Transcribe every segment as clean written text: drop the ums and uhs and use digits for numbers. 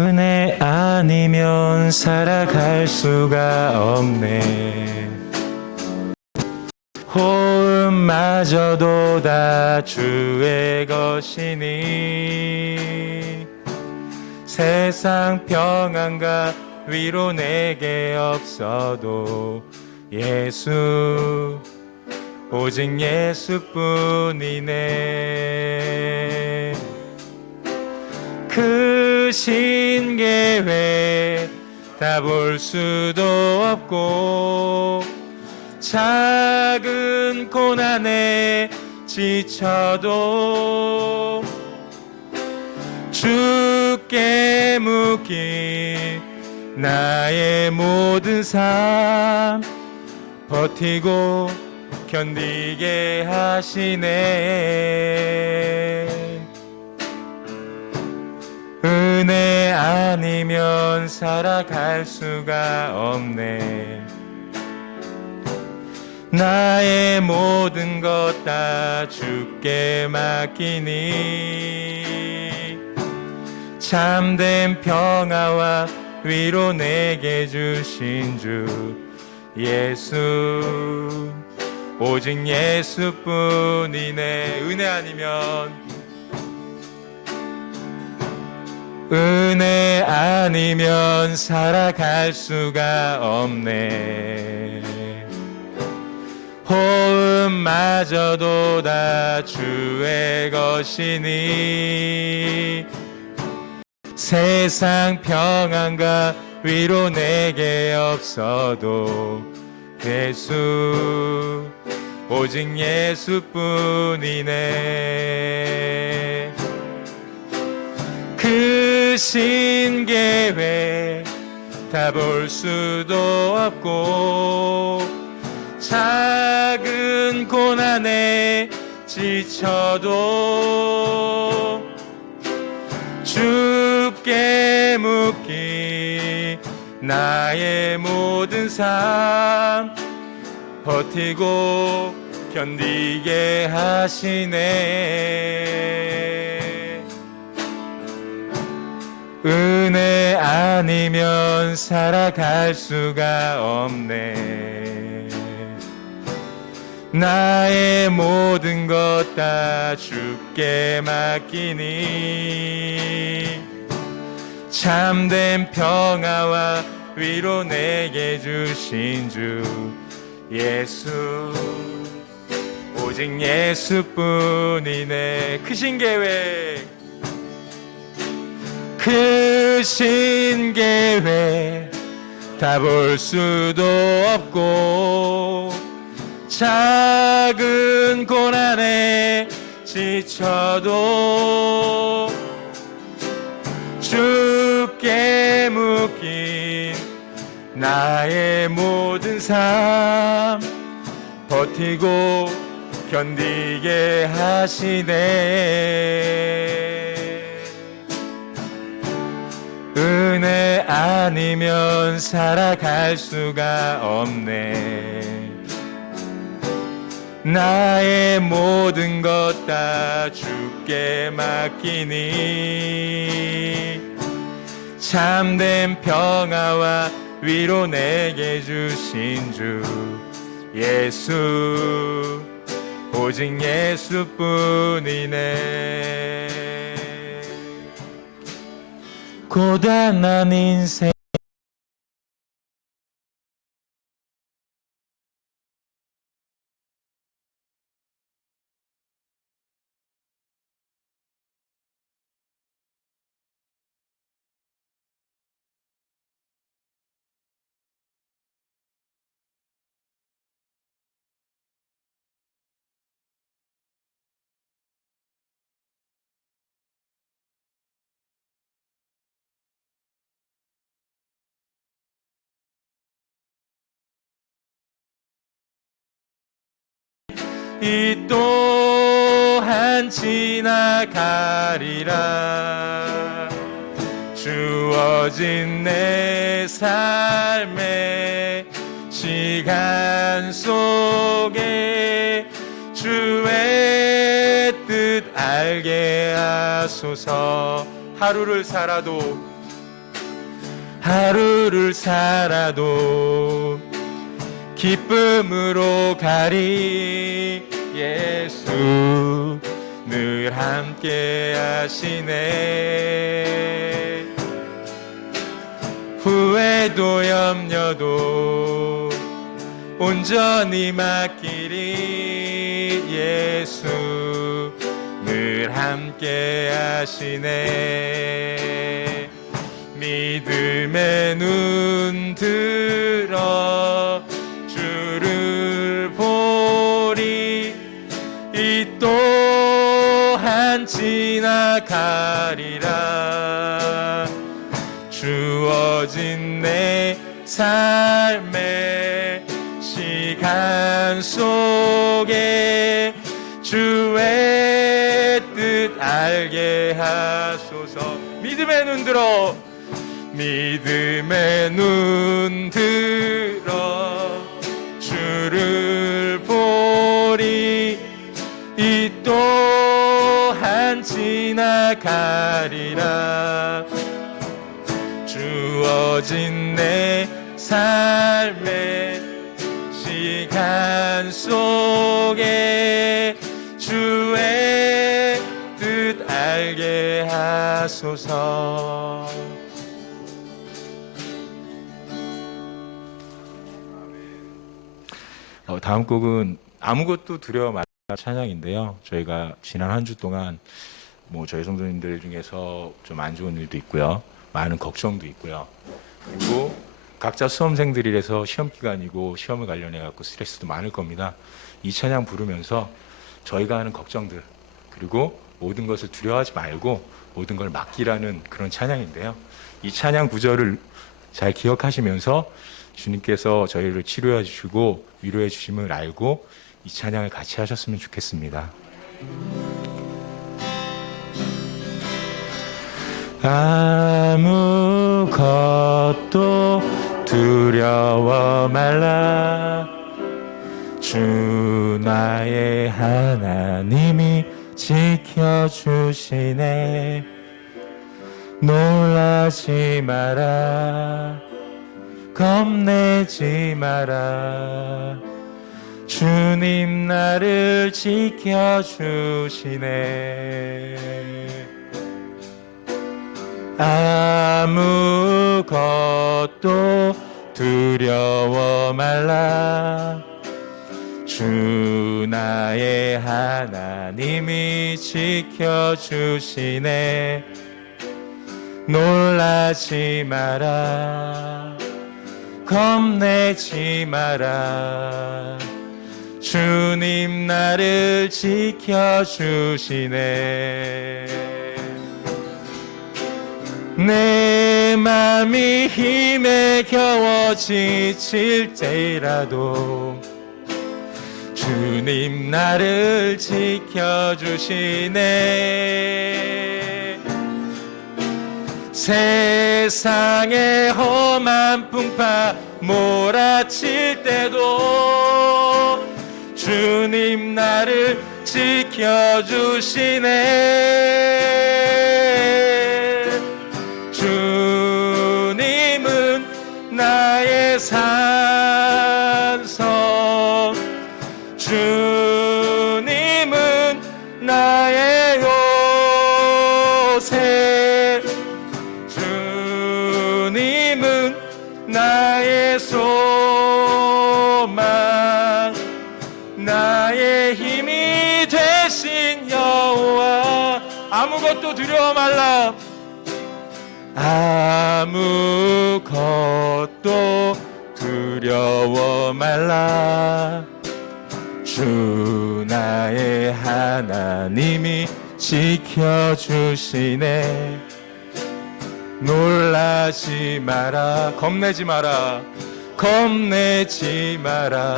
은혜 아니면 살아갈 수가 없네. 호흡마저도 다 주의 것이니 세상 평안과 위로 내게 없어도 예수, 오직 예수뿐이네. 크신 계획 다 볼 수도 없고 작은 고난에 지쳐도 주께 묶인 나의 모든 삶 버티고 견디게 하시네. 은혜 아니면 살아갈 수가 없네. 나의 모든 것 다 주께 맡기니 참된 평화와 위로 내게 주신 주 예수, 오직 예수뿐이네. 은혜 아니면 살아갈 수가 없네. 호흡마저도 다 주의 것이니 세상 평안과 위로 내게 없어도 예수, 오직 예수뿐이네. 크신 계획 다 볼 수도 없고 작은 고난에 지쳐도 주께 묶인 나의 모든 삶 버티고 견디게 하시네. 은혜 아니면 살아갈 수가 없네. 나의 모든 것 다 주께 맡기니 참된 평화와 위로 내게 주신 주 예수, 오직 예수뿐이네. 크신 계획 다 볼 수도 없고 작은 고난에 지쳐도 주께 묶인 나의 모든 삶 버티고 견디게 하시네. 은혜 아니면 살아갈 수가 없네. 나의 모든 것 다 주께 맡기니 참된 평화와 위로 내게 주신 주 예수, 오직 예수뿐이네. 고단한 인생 이 또한 지나가리라. 주어진 내 삶의 시간 속에 주의 뜻 알게 하소서. 하루를 살아도 기쁨으로 가리. 예수 늘 함께 하시네. 후회도 염려도 온전히 맡기리. 예수 늘 함께 하시네. 믿음의 눈 들어 주를 보리. 이 또한 지나가리라. 주어진 내 삶의 시간 속에 주의 뜻 알게 하소서. 믿음의 눈 들어 주를 보리. 이 또한 지나가리라. 주어진 내 삶의 시간 속에 주의 뜻 알게 하소서. 다음 곡은 아무것도 두려워 말라 찬양인데요. 저희가 지난 한 주 동안 저희 성도님들 중에서 좀 안 좋은 일도 있고요, 많은 걱정도 있고요, 그리고 각자 수험생들이라서 시험 기간이고 시험을 관련해 갖고 스트레스도 많을 겁니다. 이 찬양 부르면서 저희가 하는 걱정들, 그리고 모든 것을 두려워하지 말고 모든 걸 맡기라는 그런 찬양인데요. 이 찬양 구절을 잘 기억하시면서 주님께서 저희를 치료해 주시고 위로해 주심을 알고 이 찬양을 같이 하셨으면 좋겠습니다. 아무것도 두려워 말라. 주 나의 하나님이 지켜주시네. 놀라지 마라. 겁내지 마라. 주님 나를 지켜주시네. 아무것도 두려워 말라. 주 나의 하나님이 지켜주시네. 놀라지 마라. 겁내지 마라. 주님 나를 지켜주시네. 내 맘이 힘에 겨워 지칠 때라도 주님 나를 지켜주시네. 세상의 험한 풍파 몰아칠 때도 주님 나를 지켜주시네. 주님은 나의 산성, 주님은 나의 요새, 주님은 나의 소망, 나의 힘이 되신 여호와. 아무것도 두려워 말라. 아무것도 두려워 말라. 주 나의 하나님이 지켜주시네. 놀라지 마라. 겁내지 마라. 겁내지 마라.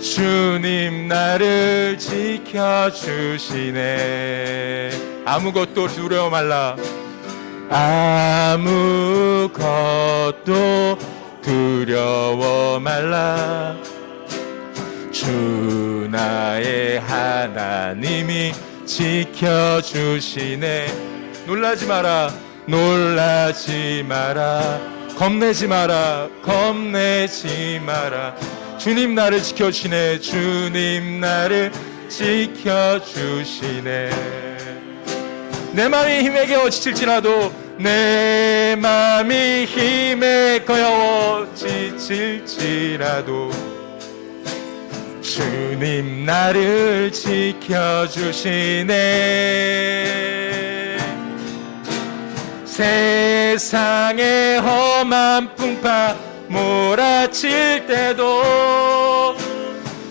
주님 나를 지켜주시네. 아무것도 두려워 말라. 아무것도 두려워 말라. 주 나의 하나님이 지켜주시네. 놀라지 마라, 놀라지 마라, 겁내지 마라, 겁내지 마라. 주님 나를 지켜주시네, 주님 나를 지켜주시네. 내 맘이 힘에 겨워 지칠지라도, 내 맘이 힘에 겨워 지칠지라도 주님 나를 지켜주시네. 세상의 험한 풍파 몰아칠 때도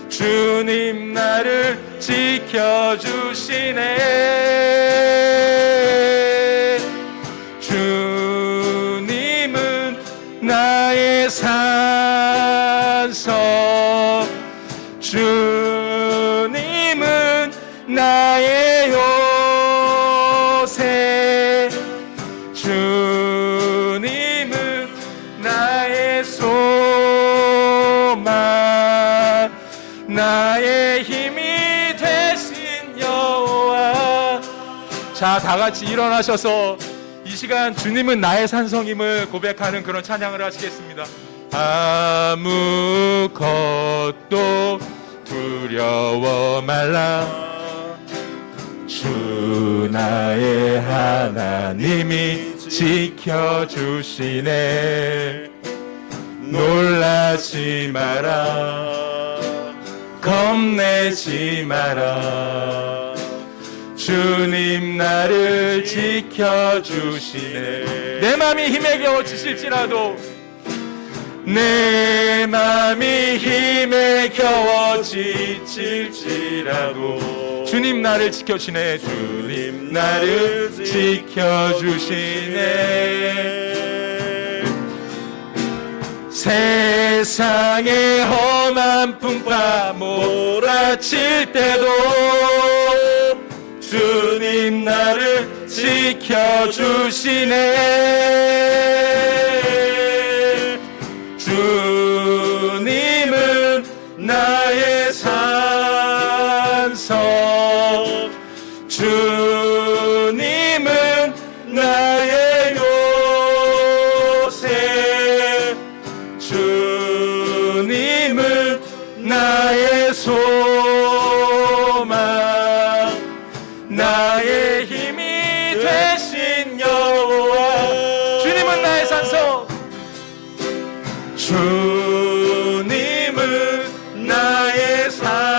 주님 나를 지켜주시네. 주님은 나의 산성, 주님은 나의 요새, 주님은 나의 소망, 나의 힘이 되신 여호와. 자, 다 같이 일어나셔서 이 시간 주님은 나의 산성임을 고백하는 그런 찬양을 하시겠습니다. 아무것도 두려워 말라, 주 나의 하나님이 지켜주시네. 놀라지 마라, 겁내지 마라, 주님 나를 지켜주시네. 내 맘이 힘에 겨워 지칠지라도, 내 맘이 힘에 겨워 지칠지라도 주님 나를 지켜주시네, 주님 나를 지켜주시네. 세상의 험한 풍파 몰아칠 때도 주님 나를 지켜주시네. 주님은 나의 산성, 주님은 나의 요새, 주님은 나의 소망, 나의 힘이 되신 여호와. 주님은 나의 산성, 주님은 나의 산성,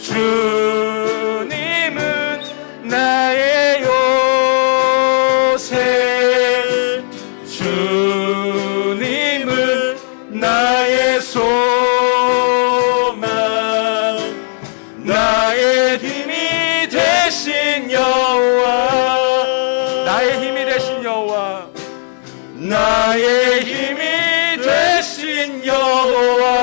주님은 나의 요새, 주님은 나의 소망, 나의 힘이 되신 여호와. 나의 힘이 되신 여호와, 나의 힘이 되신 여호와.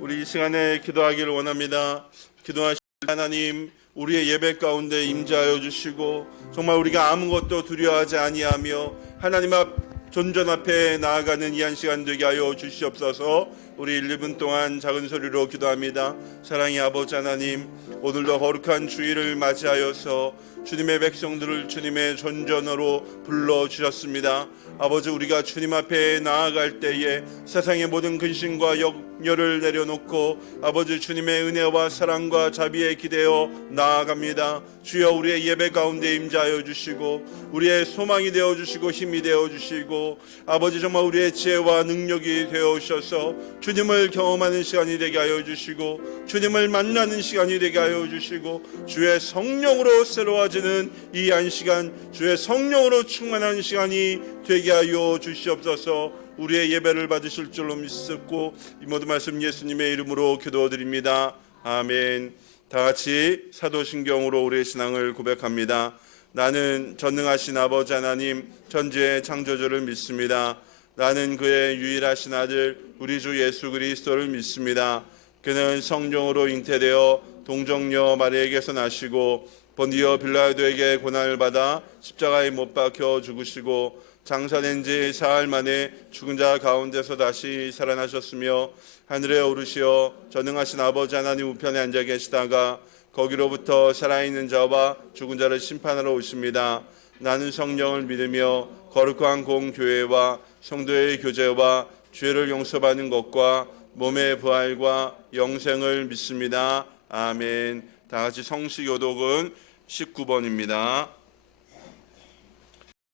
우리 이 시간에 기도하기를 원합니다. 기도하신 하나님, 우리의 예배 가운데 임재하여 주시고 정말 우리가 아무것도 두려워하지 아니하며 하나님 앞 존전 앞에 나아가는 이 한 시간 되게 하여 주시옵소서. 우리 1분 동안 작은 소리로 기도합니다. 사랑의 아버지 하나님, 오늘도 거룩한 주일을 맞이하여서 주님의 백성들을 주님의 존전으로 불러주셨습니다. 아버지, 우리가 주님 앞에 나아갈 때에 세상의 모든 근심과 염려를 내려놓고 아버지 주님의 은혜와 사랑과 자비에 기대어 나아갑니다. 주여, 우리의 예배 가운데 임재하여 주시고 우리의 소망이 되어주시고 힘이 되어주시고 아버지 정말 우리의 지혜와 능력이 되어주셔서 주님을 경험하는 시간이 되게 하여 주시고 주님을 만나는 시간이 되게 하여 주시고 주의 성령으로 새로워지는 이 한 시간, 주의 성령으로 충만한 시간이 되게 하여 주시옵소서. 우리의 예배를 받으실 줄로 믿습고 이 모든 말씀 예수님의 이름으로 기도드립니다. 아멘. 다 같이 사도신경으로 우리의 신앙을 고백합니다. 나는 전능하신 아버지 하나님 전지의 창조주를 믿습니다. 나는 그의 유일하신 아들 우리 주 예수 그리스도를 믿습니다. 그는 성령으로 잉태되어 동정녀 마리아에게서 나시고 본디오 빌라도에게 고난을 받아 십자가에 못 박혀 죽으시고 장사된 지 사흘 만에 죽은 자 가운데서 다시 살아나셨으며 하늘에 오르시어 전능하신 아버지 하나님 우편에 앉아 계시다가 거기로부터 살아있는 자와 죽은 자를 심판하러 오십니다. 나는 성령을 믿으며 거룩한 공교회와 성도의 교제와 죄를 용서받는 것과 몸의 부활과 영생을 믿습니다. 아멘. 다 같이 성시교독은 19번입니다.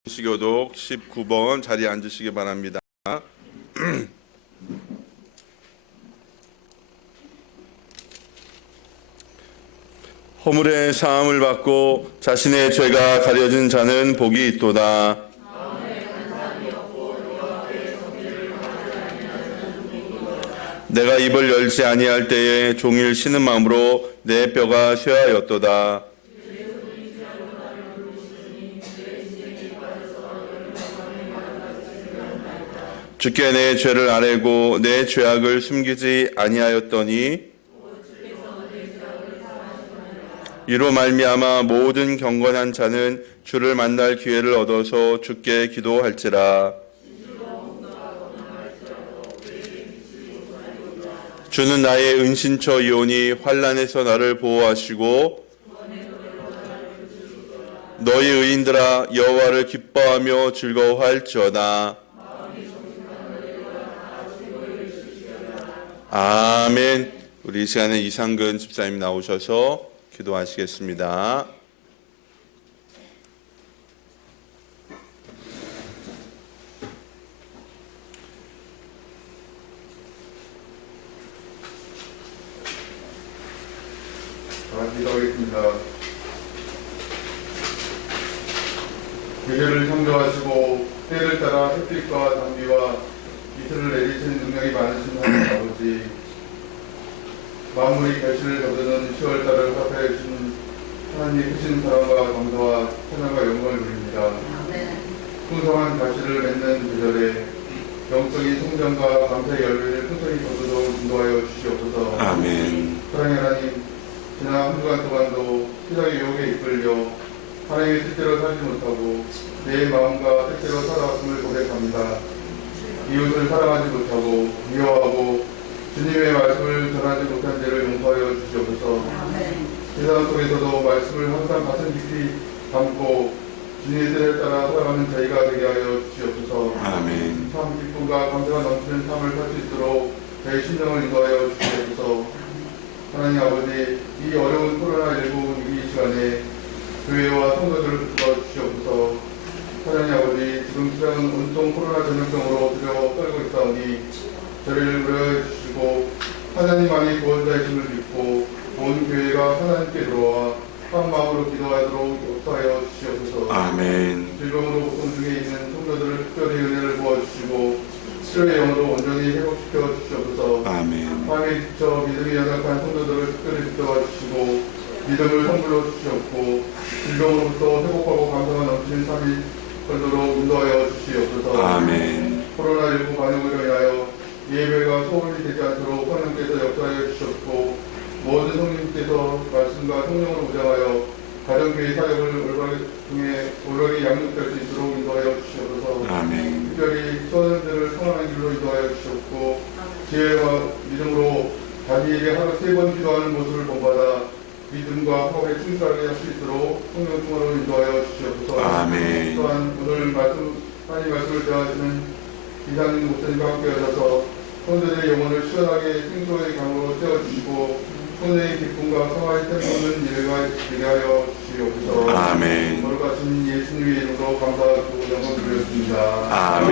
성시교독 19번 자리에 앉으시기 바랍니다. 허물의 사함을 받고 자신의 죄가 가려진 자는 복이 있도다. 내가 입을 열지 아니할 때에 종일 쉬는 마음으로 내 뼈가 쇠하였도다. 주께 내 죄를 아뢰고 내 죄악을 숨기지 아니하였더니 이로 말미암아 모든 경건한 자는 주를 만날 기회를 얻어서 주께 기도할지라. 주는 나의 은신처이오니 환난에서 나를 보호하시고 너희 의인들아 여호와를 기뻐하며 즐거워할지어다. 아멘. 우리 이 시간에 이상근 집사님 나오셔서 기도하시겠습니다. 기도하겠습니다. 계절을 창조하시고 때를 따라 햇빛과 단비와 이슬을 내리시는 능력이 많으신 하나님 아버지, 만물이 결실을 거두는 10월달을 허락하여 주신 하나님의 크신 사랑과 감사와 찬양과 영광을 드립니다. 풍성한 가시를 맺는 계절에 영적인 성장과 감사의 열매를 풍성히 거두도록 인도하여 주시옵소서. 아멘. 사랑의 하나님, 지난 한 주간 동안도 세상의 유혹에 이끌려 하나님의 뜻대로 살지 못하고 내 마음과 뜻대로 살아왔음을 고백합니다. 이웃을 사랑하지 못하고 미워하고 주님의 말씀을 전하지 못한 죄를 용서하여 주시옵소서. 세상 속에서도 말씀을 항상 가슴 깊이 담고 주님의 뜻에 따라 살아가는 저희가 되게 하여 주시옵소서. 아멘. 참 기쁨과 감사가 넘치는 삶을 살 수 있도록 저희 심령을 인도하여 주시옵소서. 하나님 아버지, 이 어려운 코로나19 위기 시간에 교회와 성도들을 붙들어 주시옵소서. 하나님 아버지, 지금 세상은 온통 코로나 전염병으로 두려워 떨고 있사오니 저를 위로해 주시고 하나님만이 구원자이심을 믿고 온 교회가 하나님께 들어와 한 마음으로 기도하도록 역사하여 주시옵소서. 아멘. 질병으로 고통 중에 있는 성도들을 특별히 은혜를 부어주시고 치료의 영으로 온전히 회복시켜 주시옵소서. 아멘. 마음에 지쳐 믿음이 연약한 성도들을 특별히 붙들어 주시고 믿음을 선물로 주시옵고 질병으로부터 회복하고 감사가 넘치는 삶이 걸도록 인도하여 주시옵소서. 아멘. 코로나19 반영으로 인하여 예배가 소홀히 되지 않도록 성령께서 역사하여 주셨고 모든 성령님께서 말씀과 성령으로 무장하여 가정교회 사역을 올바르게 양육될 수 있도록 인도하여 주시옵소서. 아멘. 특별히 소년들을 성함의 길로 인도하여 주셨고 지혜와 믿음으로 자기에게 하루 3번 기도하는 모습을 본받아 믿음과 화합에 충실하게 할 수 있도록 성령 충만으로 인도하여 주시옵소서. 아멘. 또한 오늘 하나님 말씀을 대하시는 이상민 목사님과 함께 하셔서 성도들의 영혼을 시원하게 생소의 강으로 채워주시고 성도의 기쁨과 평화의 템없는 예배가 되게 하여 주시옵소서. 아멘. 거룩하신 예수님의 이름으로 감사하고 영광 드렸습니다. 아멘.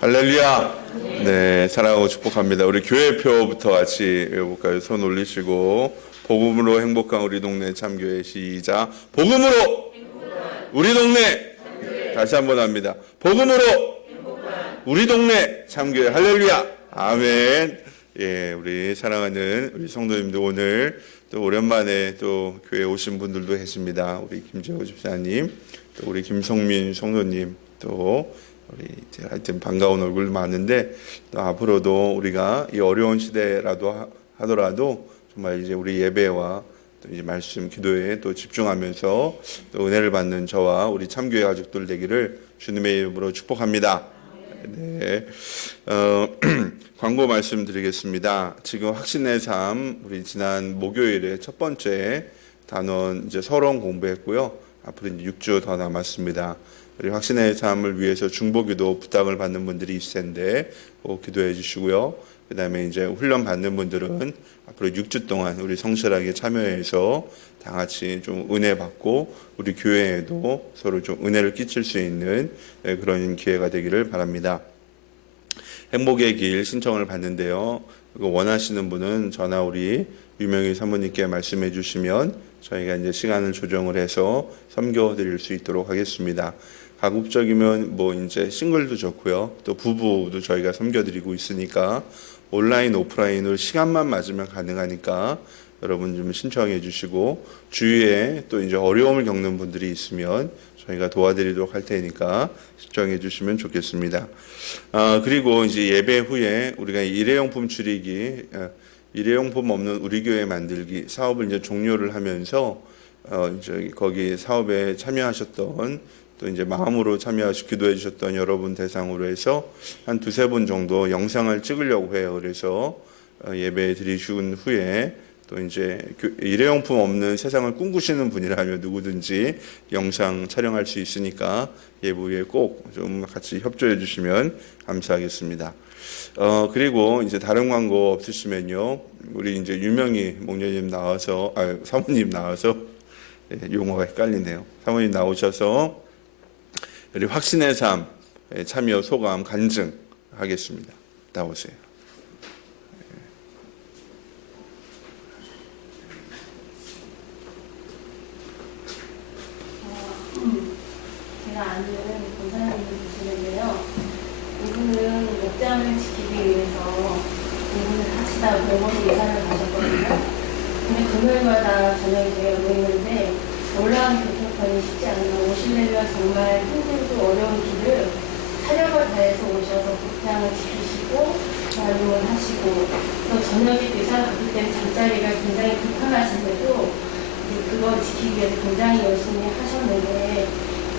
할렐루야. 네, 사랑하고 축복합니다. 우리 교회표부터 같이 외워볼까요? 손 올리시고 복음으로 행복한 우리 동네 참교회 시작. 복음으로 우리 동네. 다시 한번 합니다. 복음으로 우리 동네 참교회. 할렐루야. 아멘. 예, 우리 사랑하는 우리 성도님들 오늘 또 오랜만에 또 교회 오신 분들도 계십니다. 우리 김재호 집사님, 또 우리 김성민 성도님, 또 우리 하여튼 반가운 얼굴 많은데 또 앞으로도 우리가 이 어려운 시대라도 하더라도 정말 이제 우리 예배와 또 이제 말씀 기도에 또 집중하면서 또 은혜를 받는 저와 우리 참교회 가족들 되기를 주님의 이름으로 축복합니다. 네, 광고 말씀드리겠습니다. 지금 확신의 삶 우리 지난 목요일에 첫 번째 단원 이제 서론 공부했고요. 앞으로 이제 6주 더 남았습니다. 우리 확신의 삶을 위해서 중보기도 부탁을 받는 분들이 있을 텐데 꼭 기도해 주시고요. 그다음에 이제 훈련 받는 분들은 앞으로 6주 동안 우리 성실하게 참여해서 다 같이 좀 은혜 받고 우리 교회에도 서로 좀 은혜를 끼칠 수 있는 그런 기회가 되기를 바랍니다. 행복의 길 신청을 받는데요. 그거 원하시는 분은 전화 우리 유명희 사모님께 말씀해 주시면 저희가 이제 시간을 조정을 해서 섬겨 드릴 수 있도록 하겠습니다. 가급적이면 뭐 이제 싱글도 좋고요. 또 부부도 저희가 섬겨 드리고 있으니까 온라인 오프라인으로 시간만 맞으면 가능하니까 여러분 좀 신청해 주시고 주위에 또 이제 어려움을 겪는 분들이 있으면 저희가 도와드리도록 할 테니까 신청해 주시면 좋겠습니다. 그리고 이제 예배 후에 우리가 일회용품 줄이기, 일회용품 없는 우리 교회 만들기 사업을 이제 종료를 하면서 이제 거기 사업에 참여하셨던 또 이제 마음으로 참여하시 기도해 주셨던 여러분 대상으로 해서 한 두세 분 정도 영상을 찍으려고 해요. 그래서 예배 드리신 후에 또 이제 일회용품 없는 세상을 꿈꾸시는 분이라면 누구든지 영상 촬영할 수 있으니까 예부에 꼭 좀 같이 협조해 주시면 감사하겠습니다. 그리고 이제 다른 광고 없으시면요, 우리 이제 유명희 목녀님 나와서, 사모님 나와서 용어가 헷갈리네요. 사모님 나오셔서 우리 확신의 삶 참여 소감 간증하겠습니다. 나오세요. 제가 아는 권사님이 계시는데요. 이분은 목장을 지키기 위해서 이분은 같이 다 병원에 이사를 가셨거든요. 근데 금요일마다 저녁에 제가 모이는데 올라온 교통편이 쉽지 않아요. 오시려면 정말 힘들고 어려운 길을 사력을 다해서 오셔서 목장을 지키시고 말씀을 하시고 또 저녁에 이사를 가기 때문에 잠자리가 굉장히 불편하신데도 그거 지키기 위해서 굉장히 열심히 하셨는데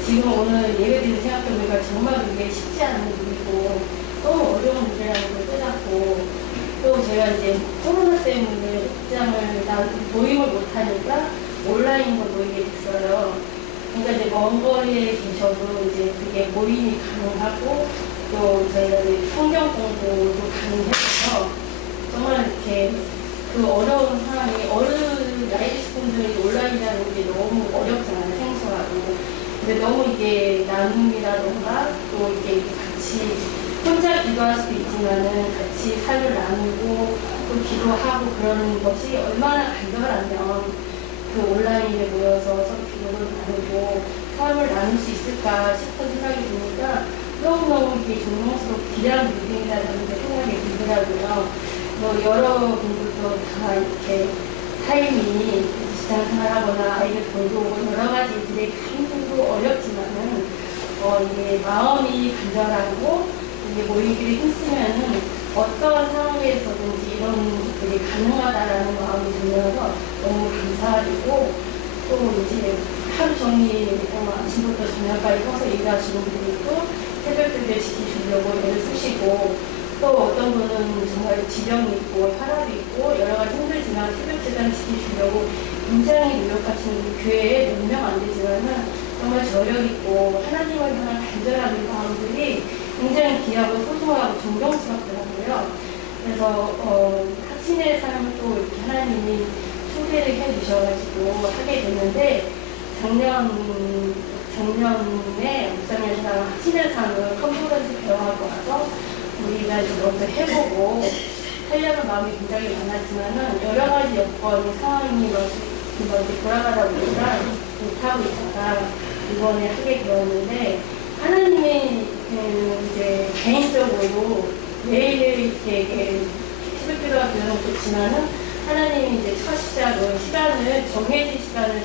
지금 오늘 예배드리는 생각해보니까 정말 이게 쉽지 않은 일이고 너무 어려운 일이라는 걸 깨닫고 또 제가 이제 코로나 때문에 입장을 모임을 못하니까 온라인으로 모이게 됐어요. 그러니까 이제 먼 거리에 계셔도 이제 그게 모임이 가능하고 또 저희가 이제 성경 공부도 가능해서 정말 이렇게 그 어려운 상황이 어른 나이 드신 분들이 온라인이라는 게 너무 어렵잖아요. 생소하고. 근데 너무 이게 나눔이라던가 또 이게 같이 혼자 기도할 수도 있지만은 같이 삶을 나누고 또 기도하고 그러는 것이 얼마나 간절하면 그 온라인에 모여서 서로 기도를 나누고 삶을 나눌 수 있을까 싶은 생각이 드니까 너무너무 이게 존경스럽고 귀한 일들이라는 생각이 들더라고요. 뭐 여러분들도 다 이렇게 삶이 직장 생활하거나 아이를 돌보고 여러 가지 일들이 힘들고 어렵지만은 이게 마음이 간절하고 이게 모이기를 힘쓰면은 어떠한 상황에서든지 이런 것들이 가능하다라는 마음이 들면서 너무 감사드리고 또 이제 하루 종일 아침부터 저녁까지 서서 일하시는 분들이 있고 새벽들을 지키시려고 애를 쓰시고 또 어떤 분은 정말 지병이 있고 혈압이 있고 여러 가지 힘들지만 새벽 재단 지키시려고 굉장히 노력하시는 교회에 몇 명 안 되지만은 정말 저력 있고 하나님을 향한 간절한 마음들이 굉장히 귀하고 소중하고 존경스럽더라고요. 그래서 확신의 삶을 또 이렇게 하나님이 초대를 해주셔가지고 하게 됐는데 작년에 목사님에서 확신의 삶을 컨퍼런스 배워하고 와서 우리가 이제 먼저 해보고 하려는 마음이 굉장히 많았지만은 여러 가지 여건이 상황이 이제 돌아가다 보니까 못하고 있다가 이번에 하게 되었는데 하나님이 이제 개인적으로 매일 이렇게 새벽기도 그렇지만은 하나님이 이제 첫 시작은 시간을 정해진 시간을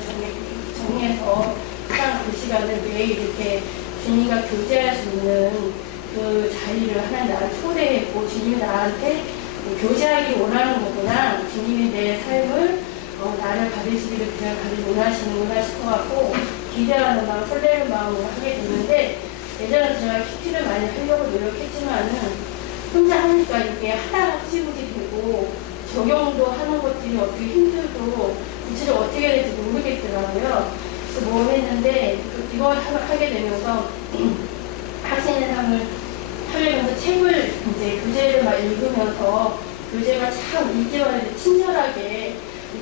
정해서 항상 그 시간을 매일 이렇게 주님과 교제할 수 있는 그 자리를 하나님 나를 초대했고 주님이 나한테 교제하기 원하는 거구나. 주님이 내 삶을 나를 받으시기를 그냥 가장 원하시는구나 싶어갖고 기대하는 마음, 설레는 마음으로 하게 됐는데 예전에 제가 PT를 많이 하려고 노력했지만은 혼자 하니까 이게 하다가 흐지부지 되고 적용도 하는 것들이 어떻게 힘들고 구체적으로 어떻게 해야 될지 모르겠더라고요. 그래서 뭐 했는데 이걸 하게 되면서 학생의 삶을 하려면서 책을 이제 교재를 막 읽으면서 교재가 참 읽기만 해도 친절하게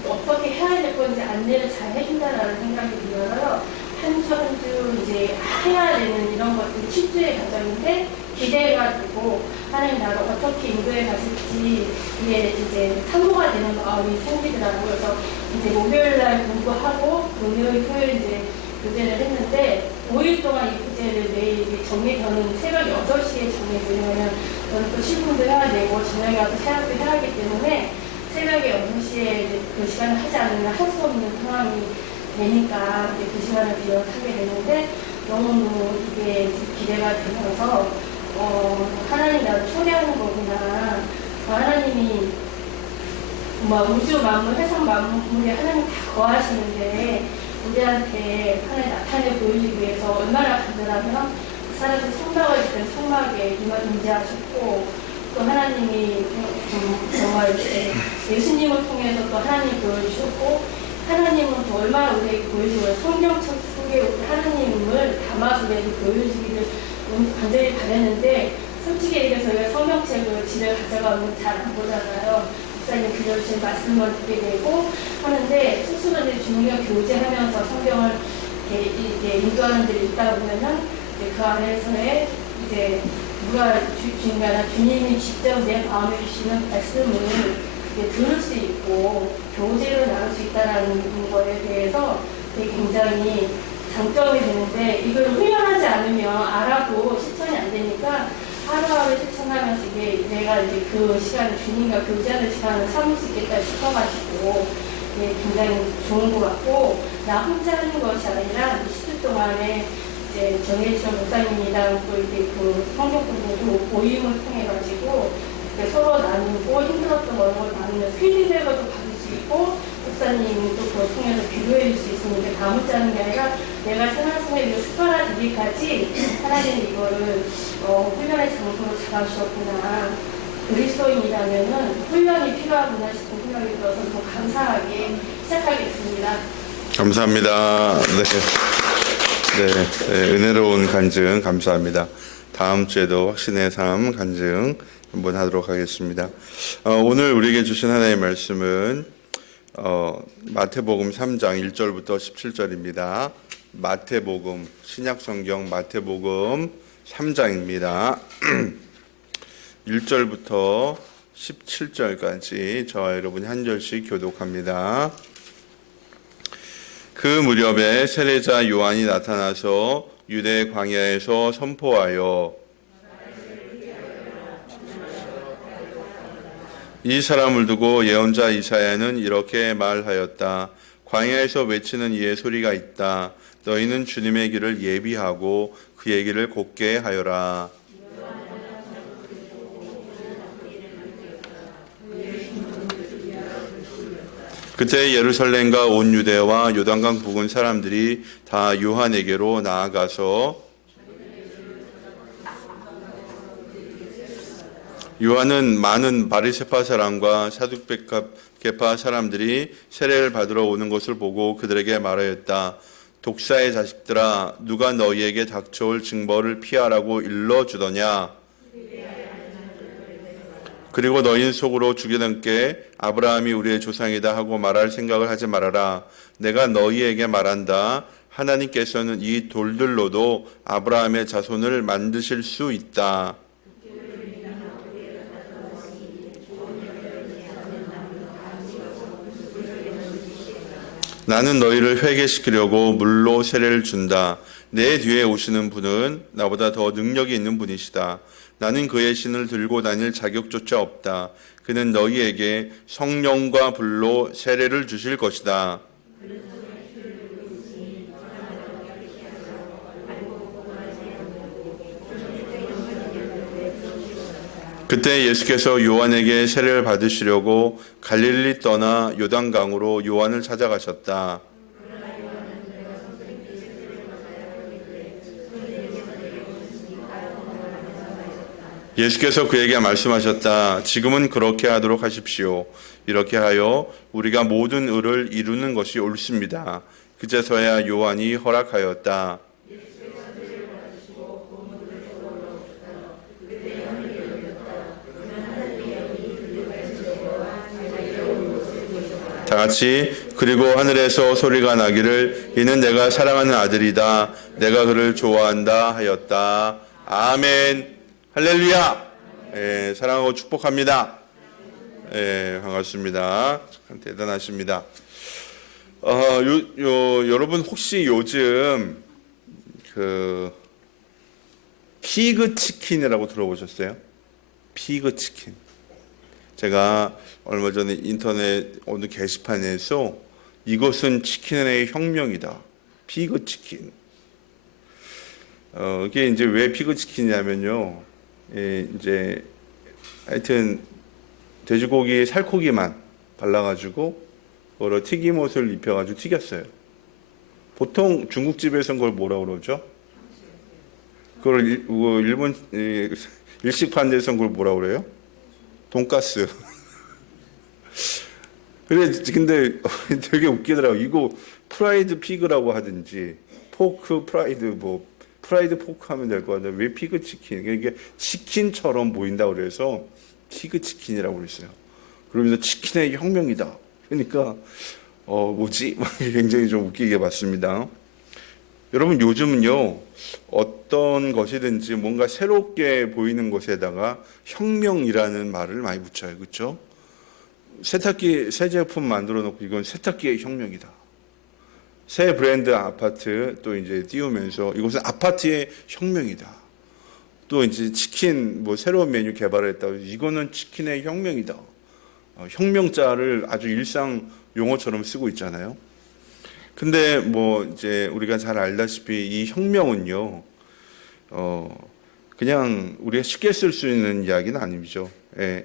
어떻게 해야 될 건지 안내를 잘 해준다라는 생각이 들어서 한 주 한 주 이제 해야 되는 이런 것들이 10주의 과정인데 기대가 되고 하나님 나를 어떻게 인도해 가실지 이게 이제 사모가 되는 마음이 생기더라고요. 그래서 이제 목요일날 공부하고 금요일, 토요일 이제 교재를 했는데 5일 동안 이 교재를 매일 저는 새벽 8시에 정해요. 왜냐면 저는 또 실분도 해야 되고 저녁에 와서 사역도 해야 하기 때문에 새벽에 6시에 그 시간을 하지 않으면 할 수 없는 상황이 되니까 그 시간을 기억하게 되는데 너무 이게 기대가 되면서 하나님 나를 초대하는 거구나. 하나님이 우주 만물, 해상 만물에 하나님 다 거하시는데 우리한테 하나님 나타내 보이기 위해서 얼마나 간절하면 사람들 성막을 짓던 성막에 임재하셨고 또 하나님이 정말 예수님을 통해서 또 하나님 보여주셨고 하나님은 또 얼마나 우리에게 보여주고 성경 속에 하나님을 담아서 우리에게 보여주기를 간절히 바랬는데 솔직히 얘기해서 성경책을 집에 가져가면 잘 안 보잖아요. 목사님 빌려주신 말씀을 듣게 되고 하는데 스스로 이제 주님과 교제하면서 성경을 이렇게 인도하는 데를 있다 보면은 그 안에서의 이제 누가 주님이 직접 내 마음에 주시는 말씀을 들을 수 있고 교제를 나눌 수 있다는 거에 대해서 되게 굉장히 장점이 되는데 이걸 훈련하지 않으면 알아도 실천이 안 되니까 하루하루 실천하면서 이게 내가 이제 그 시간을 주님과 교제하는 시간을 삼을 수 있겠다 싶어가지고 굉장히 좋은 것 같고 나 혼자 하는 것이 아니라 20주 동안에 이제 정혜철 목사님이랑 또 이렇게 그 성경 공부 모임을 통해 가지고 서로 나누고 힘들었던 걸 나누면서 피드백을 받을 수 있고 목사님이 또 그걸 통해서 비교해 줄 수 있으니까 다 혼자 하는 게 아니라 내가 생활속에 습관화되기까지 하나님 이거를 훈련의 장소로 잡아주셨구나. 그리스도인이라면은 훈련이 필요하구나 싶은 생각이 들어서 더 감사하게 시작하겠습니다. 감사합니다. 네, 은혜로운 간증 감사합니다. 다음 주에도 확신의 삶 간증 한번 하도록 하겠습니다. 오늘 우리에게 주신 하나님의 말씀은 마태복음 3장 1절부터 17절입니다. 마태복음, 신약성경 마태복음 3장입니다. 1절부터 17절까지 저와 여러분이 한 절씩 교독합니다. 그 무렵에 세례자 요한이 나타나서 유대 광야에서 선포하여 이 사람을 두고 예언자 이사야는 이렇게 말하였다. 광야에서 외치는 이의 소리가 있다. 너희는 주님의 길을 예비하고 그의 길을 곧게 하여라. 그때 예루살렘과 온 유대와 요단강 부근 사람들이 다 요한에게로 나아가서 요한은 많은 바리새파 사람과 사두개파 사람들이 세례를 받으러 오는 것을 보고 그들에게 말하였다. 독사의 자식들아, 누가 너희에게 닥쳐올 징벌을 피하라고 일러주더냐? 그리고 너희는 속으로 죽이던께 아브라함이 우리의 조상이다 하고 말할 생각을 하지 말아라. 내가 너희에게 말한다. 하나님께서는 이 돌들로도 아브라함의 자손을 만드실 수 있다. 나는 너희를 회개시키려고 물로 세례를 준다. 내 뒤에 오시는 분은 나보다 더 능력이 있는 분이시다. 나는 그의 신을 들고 다닐 자격조차 없다. 그는 너희에게 성령과 불로 세례를 주실 것이다. 그때 예수께서 요한에게 세례를 받으시려고 갈릴리 떠나 요단강으로 요한을 찾아가셨다. 예수께서 그에게 말씀하셨다. 지금은 그렇게 하도록 하십시오. 이렇게 하여 우리가 모든 의를 이루는 것이 옳습니다. 그제서야 요한이 허락하였다. 다 같이 그리고 하늘에서 소리가 나기를 이는 내가 사랑하는 아들이다. 내가 그를 좋아한다 하였다. 아멘. 할렐루야. 사랑하고 축복합니다. 반갑습니다. 참 대단하십니다. 여러분 혹시 요즘 그 피그 치킨이라고 들어보셨어요? 피그 치킨. 제가 얼마 전에 인터넷 어느 게시판에서 이것은 치킨의 혁명이다. 피그 치킨. 이게 이제 왜 피그 치킨이냐면요. 이제 하여튼 돼지고기 살코기만 발라가지고 그걸 튀김옷을 입혀가지고 튀겼어요. 보통 중국집에서는 그걸 뭐라 그러죠? 그걸 일본 일식판 데서는 그걸 뭐라 그래요? 돈가스. 근데 되게 웃기더라고요. 이거 프라이드 피그라고 하든지 포크 프라이드 프라이드 포크 하면 될 것 같아요. 왜 피그 치킨? 이게 치킨처럼 보인다고 그래서 피그 치킨이라고 그랬어요. 그러면서 치킨의 혁명이다. 그러니까 뭐지? 굉장히 좀 웃기게 봤습니다. 여러분 요즘은요 어떤 것이든지 뭔가 새롭게 보이는 것에다가 혁명이라는 말을 많이 붙여요. 그렇죠? 세탁기 새 제품 만들어 놓고 이건 세탁기의 혁명이다. 새 브랜드 아파트 또 이제 띄우면서 이것은 아파트의 혁명이다. 또 이제 치킨 새로운 메뉴 개발했다고 이거는 치킨의 혁명이다. 혁명자를 아주 일상 용어처럼 쓰고 있잖아요. 근데 이제 우리가 잘 알다시피 이 혁명은요, 그냥 우리가 쉽게 쓸 수 있는 이야기는 아니죠.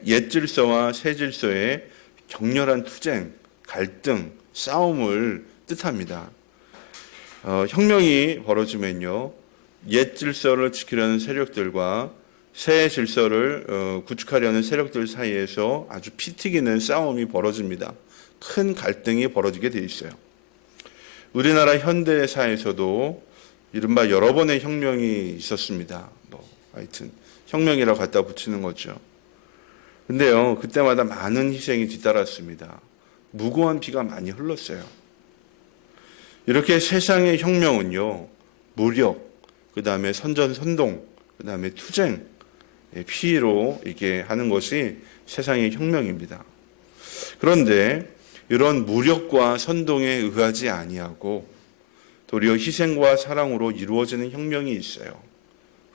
옛 질서와 새 질서의 격렬한 투쟁, 갈등, 싸움을 뜻합니다. 혁명이 벌어지면요, 옛 질서를 지키려는 세력들과 새 질서를 구축하려는 세력들 사이에서 아주 피 튀기는 싸움이 벌어집니다. 큰 갈등이 벌어지게 돼 있어요. 우리나라 현대사에서도 이른바 여러 번의 혁명이 있었습니다. 하여튼 혁명이라고 갖다 붙이는 거죠. 근데요, 그때마다 많은 희생이 뒤따랐습니다. 무고한 피가 많이 흘렀어요. 이렇게 세상의 혁명은요, 무력, 그 다음에 선전선동, 그 다음에 투쟁, 피로 이렇게 하는 것이 세상의 혁명입니다. 그런데 이런 무력과 선동에 의하지 아니하고 도리어 희생과 사랑으로 이루어지는 혁명이 있어요.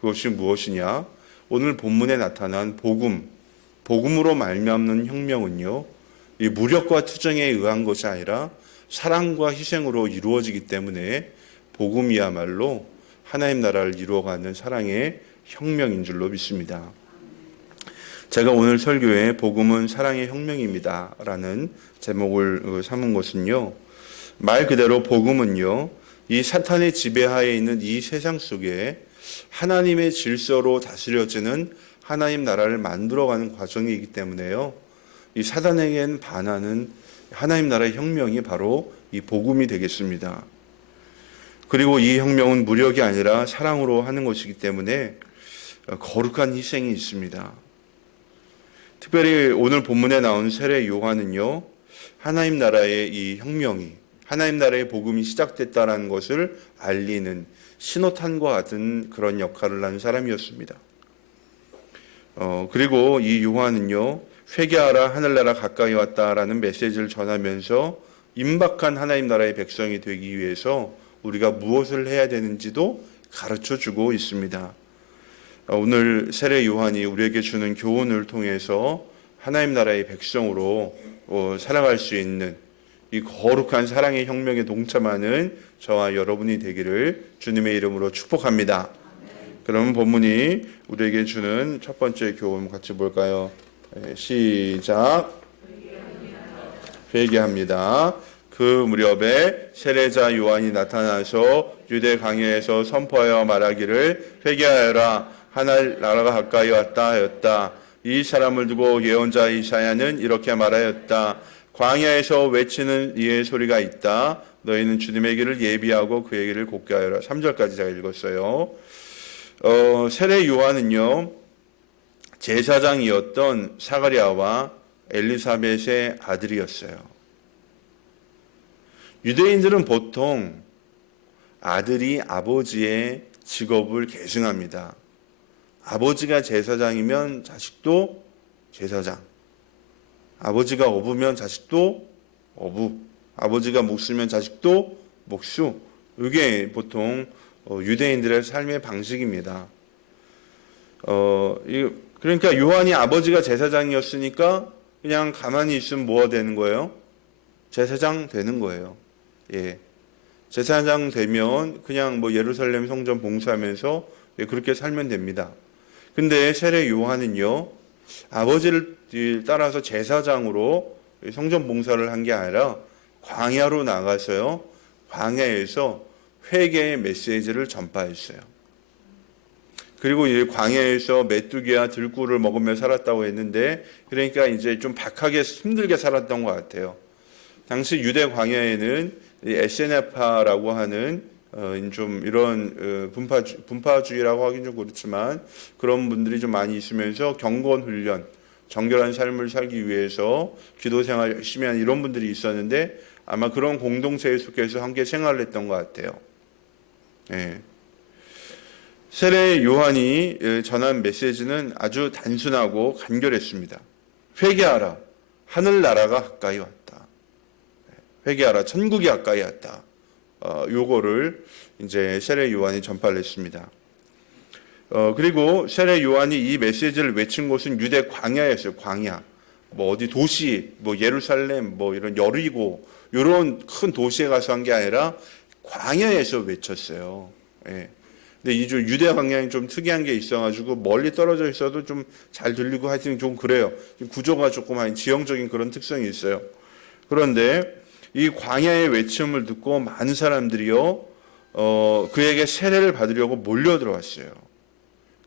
그것이 무엇이냐? 오늘 본문에 나타난 복음으로 말미암는 혁명은요, 이 무력과 투쟁에 의한 것이 아니라 사랑과 희생으로 이루어지기 때문에 복음이야말로 하나님 나라를 이루어가는 사랑의 혁명인 줄로 믿습니다. 제가 오늘 설교에 복음은 사랑의 혁명입니다 라는 제목을 삼은 것은요, 말 그대로 복음은요, 이 사탄의 지배하에 있는 이 세상 속에 하나님의 질서로 다스려지는 하나님 나라를 만들어가는 과정이기 때문에요, 이 사단에겐 반하는 하나님 나라의 혁명이 바로 이 복음이 되겠습니다. 그리고 이 혁명은 무력이 아니라 사랑으로 하는 것이기 때문에 거룩한 희생이 있습니다. 특별히 오늘 본문에 나온 세례 요한은요, 하나님 나라의 이 혁명이, 하나님 나라의 복음이 시작됐다는 것을 알리는 신호탄과 같은 그런 역할을 한 사람이었습니다. 그리고 이 요한은요, 회개하라 하늘나라 가까이 왔다라는 메시지를 전하면서 임박한 하나님 나라의 백성이 되기 위해서 우리가 무엇을 해야 되는지도 가르쳐주고 있습니다. 오늘 세례 요한이 우리에게 주는 교훈을 통해서 하나님 나라의 백성으로 살아갈 수 있는 이 거룩한 사랑의 혁명에 동참하는 저와 여러분이 되기를 주님의 이름으로 축복합니다. 그러면 본문이 우리에게 주는 첫 번째 교훈 같이 볼까요? 시작. 회개합니다. 그 무렵에 세례자 요한이 나타나서 유대 광야에서 선포하여 말하기를 회개하여라 하늘 나라가 가까이 왔다 하였다. 이 사람을 두고 예언자 이사야는 이렇게 말하였다. 광야에서 외치는 이의 소리가 있다. 너희는 주님의 길을 예비하고 그의 길을 곱게 하여라. 3절까지 제가 읽었어요. 세례 요한은요, 제사장이었던 사가랴와 엘리사벳의 아들이었어요. 유대인들은 보통 아들이 아버지의 직업을 계승합니다. 아버지가 제사장이면 자식도 제사장, 아버지가 어부면 자식도 어부, 아버지가 목수면 자식도 목수. 이게 보통 유대인들의 삶의 방식입니다. 그러니까 요한이 아버지가 제사장이었으니까 그냥 가만히 있으면 뭐가 되는 거예요? 제사장 되는 거예요. 예. 제사장 되면 그냥 뭐 예루살렘 성전 봉사하면서 그렇게 살면 됩니다. 근데 세례 요한은요, 아버지를 따라서 제사장으로 성전 봉사를 한 게 아니라 광야로 나가서요, 광야에서 회개의 메시지를 전파했어요. 그리고 이 광야에서 메뚜기와 들꿀을 먹으며 살았다고 했는데, 그러니까 이제 좀 박하게 힘들게 살았던 것 같아요. 당시 유대 광야에는 에세네파라고 하는 좀 이런 분파주의라고 하긴 좀 그렇지만 그런 분들이 좀 많이 있으면서 경건 훈련, 정결한 삶을 살기 위해서 기도 생활 열심히 하는 이런 분들이 있었는데 아마 그런 공동체에 속해서 함께 생활을 했던 것 같아요. 예. 세례 요한이 전한 메시지는 아주 단순하고 간결했습니다. 회개하라, 하늘나라가 가까이 왔다. 회개하라, 천국이 가까이 왔다. 요거를 이제 세례 요한이 전파를 했습니다. 그리고 세례 요한이 이 메시지를 외친 곳은 유대 광야였어요. 광야. 뭐 어디 도시, 뭐 예루살렘, 뭐 이런 여리고 이런 큰 도시에 가서 한 게 아니라 광야에서 외쳤어요. 예. 근데 이 유대 광야는 좀 특이한 게 있어가지고 멀리 떨어져 있어도 좀 잘 들리고 하여튼 좀 그래요. 구조가 조금 지형적인 그런 특성이 있어요. 그런데 이 광야의 외침을 듣고 많은 사람들이요, 그에게 세례를 받으려고 몰려들어왔어요.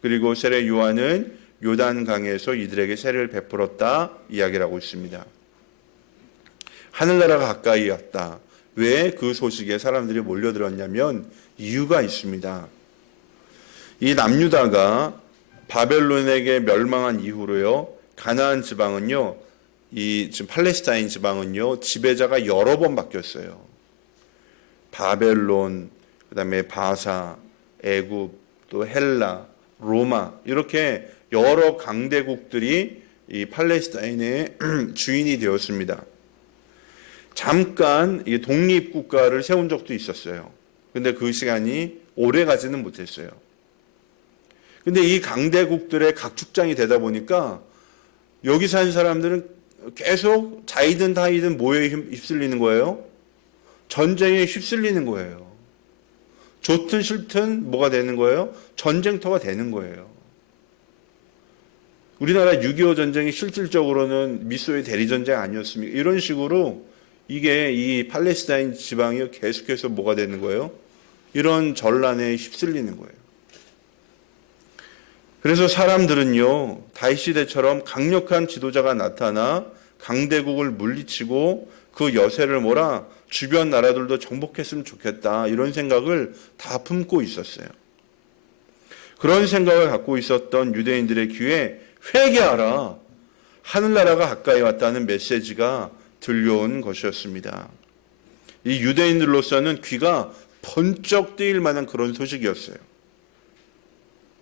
그리고 세례 요한은 요단강에서 이들에게 세례를 베풀었다 이야기를 하고 있습니다. 하늘나라가 가까이 왔다. 왜 그 소식에 사람들이 몰려들었냐면 이유가 있습니다. 이 남유다가 바벨론에게 멸망한 이후로요, 가나안 지방은요, 지금 팔레스타인 지방은요, 지배자가 여러 번 바뀌었어요. 바벨론, 그다음에 바사, 애굽, 또 헬라, 로마, 이렇게 여러 강대국들이 이 팔레스타인의 주인이 되었습니다. 잠깐 독립국가를 세운 적도 있었어요. 근데 그 시간이 오래 가지는 못했어요. 근데 이 강대국들의 각축장이 되다 보니까 여기 사는 사람들은 계속 자이든 타이든 뭐에 휩쓸리는 거예요? 전쟁에 휩쓸리는 거예요. 좋든 싫든 뭐가 되는 거예요? 전쟁터가 되는 거예요. 우리나라 6.25 전쟁이 실질적으로는 미소의 대리전쟁 아니었습니까? 이런 식으로 이게 이 팔레스타인 지방이 계속해서 뭐가 되는 거예요? 이런 전란에 휩쓸리는 거예요. 그래서 사람들은요, 다윗 시대처럼 강력한 지도자가 나타나 강대국을 물리치고 그 여세를 몰아 주변 나라들도 정복했으면 좋겠다, 이런 생각을 다 품고 있었어요. 그런 생각을 갖고 있었던 유대인들의 귀에 회개하라, 하늘나라가 가까이 왔다는 메시지가 들려온 것이었습니다. 이 유대인들로서는 귀가 번쩍 뜨일 만한 그런 소식이었어요.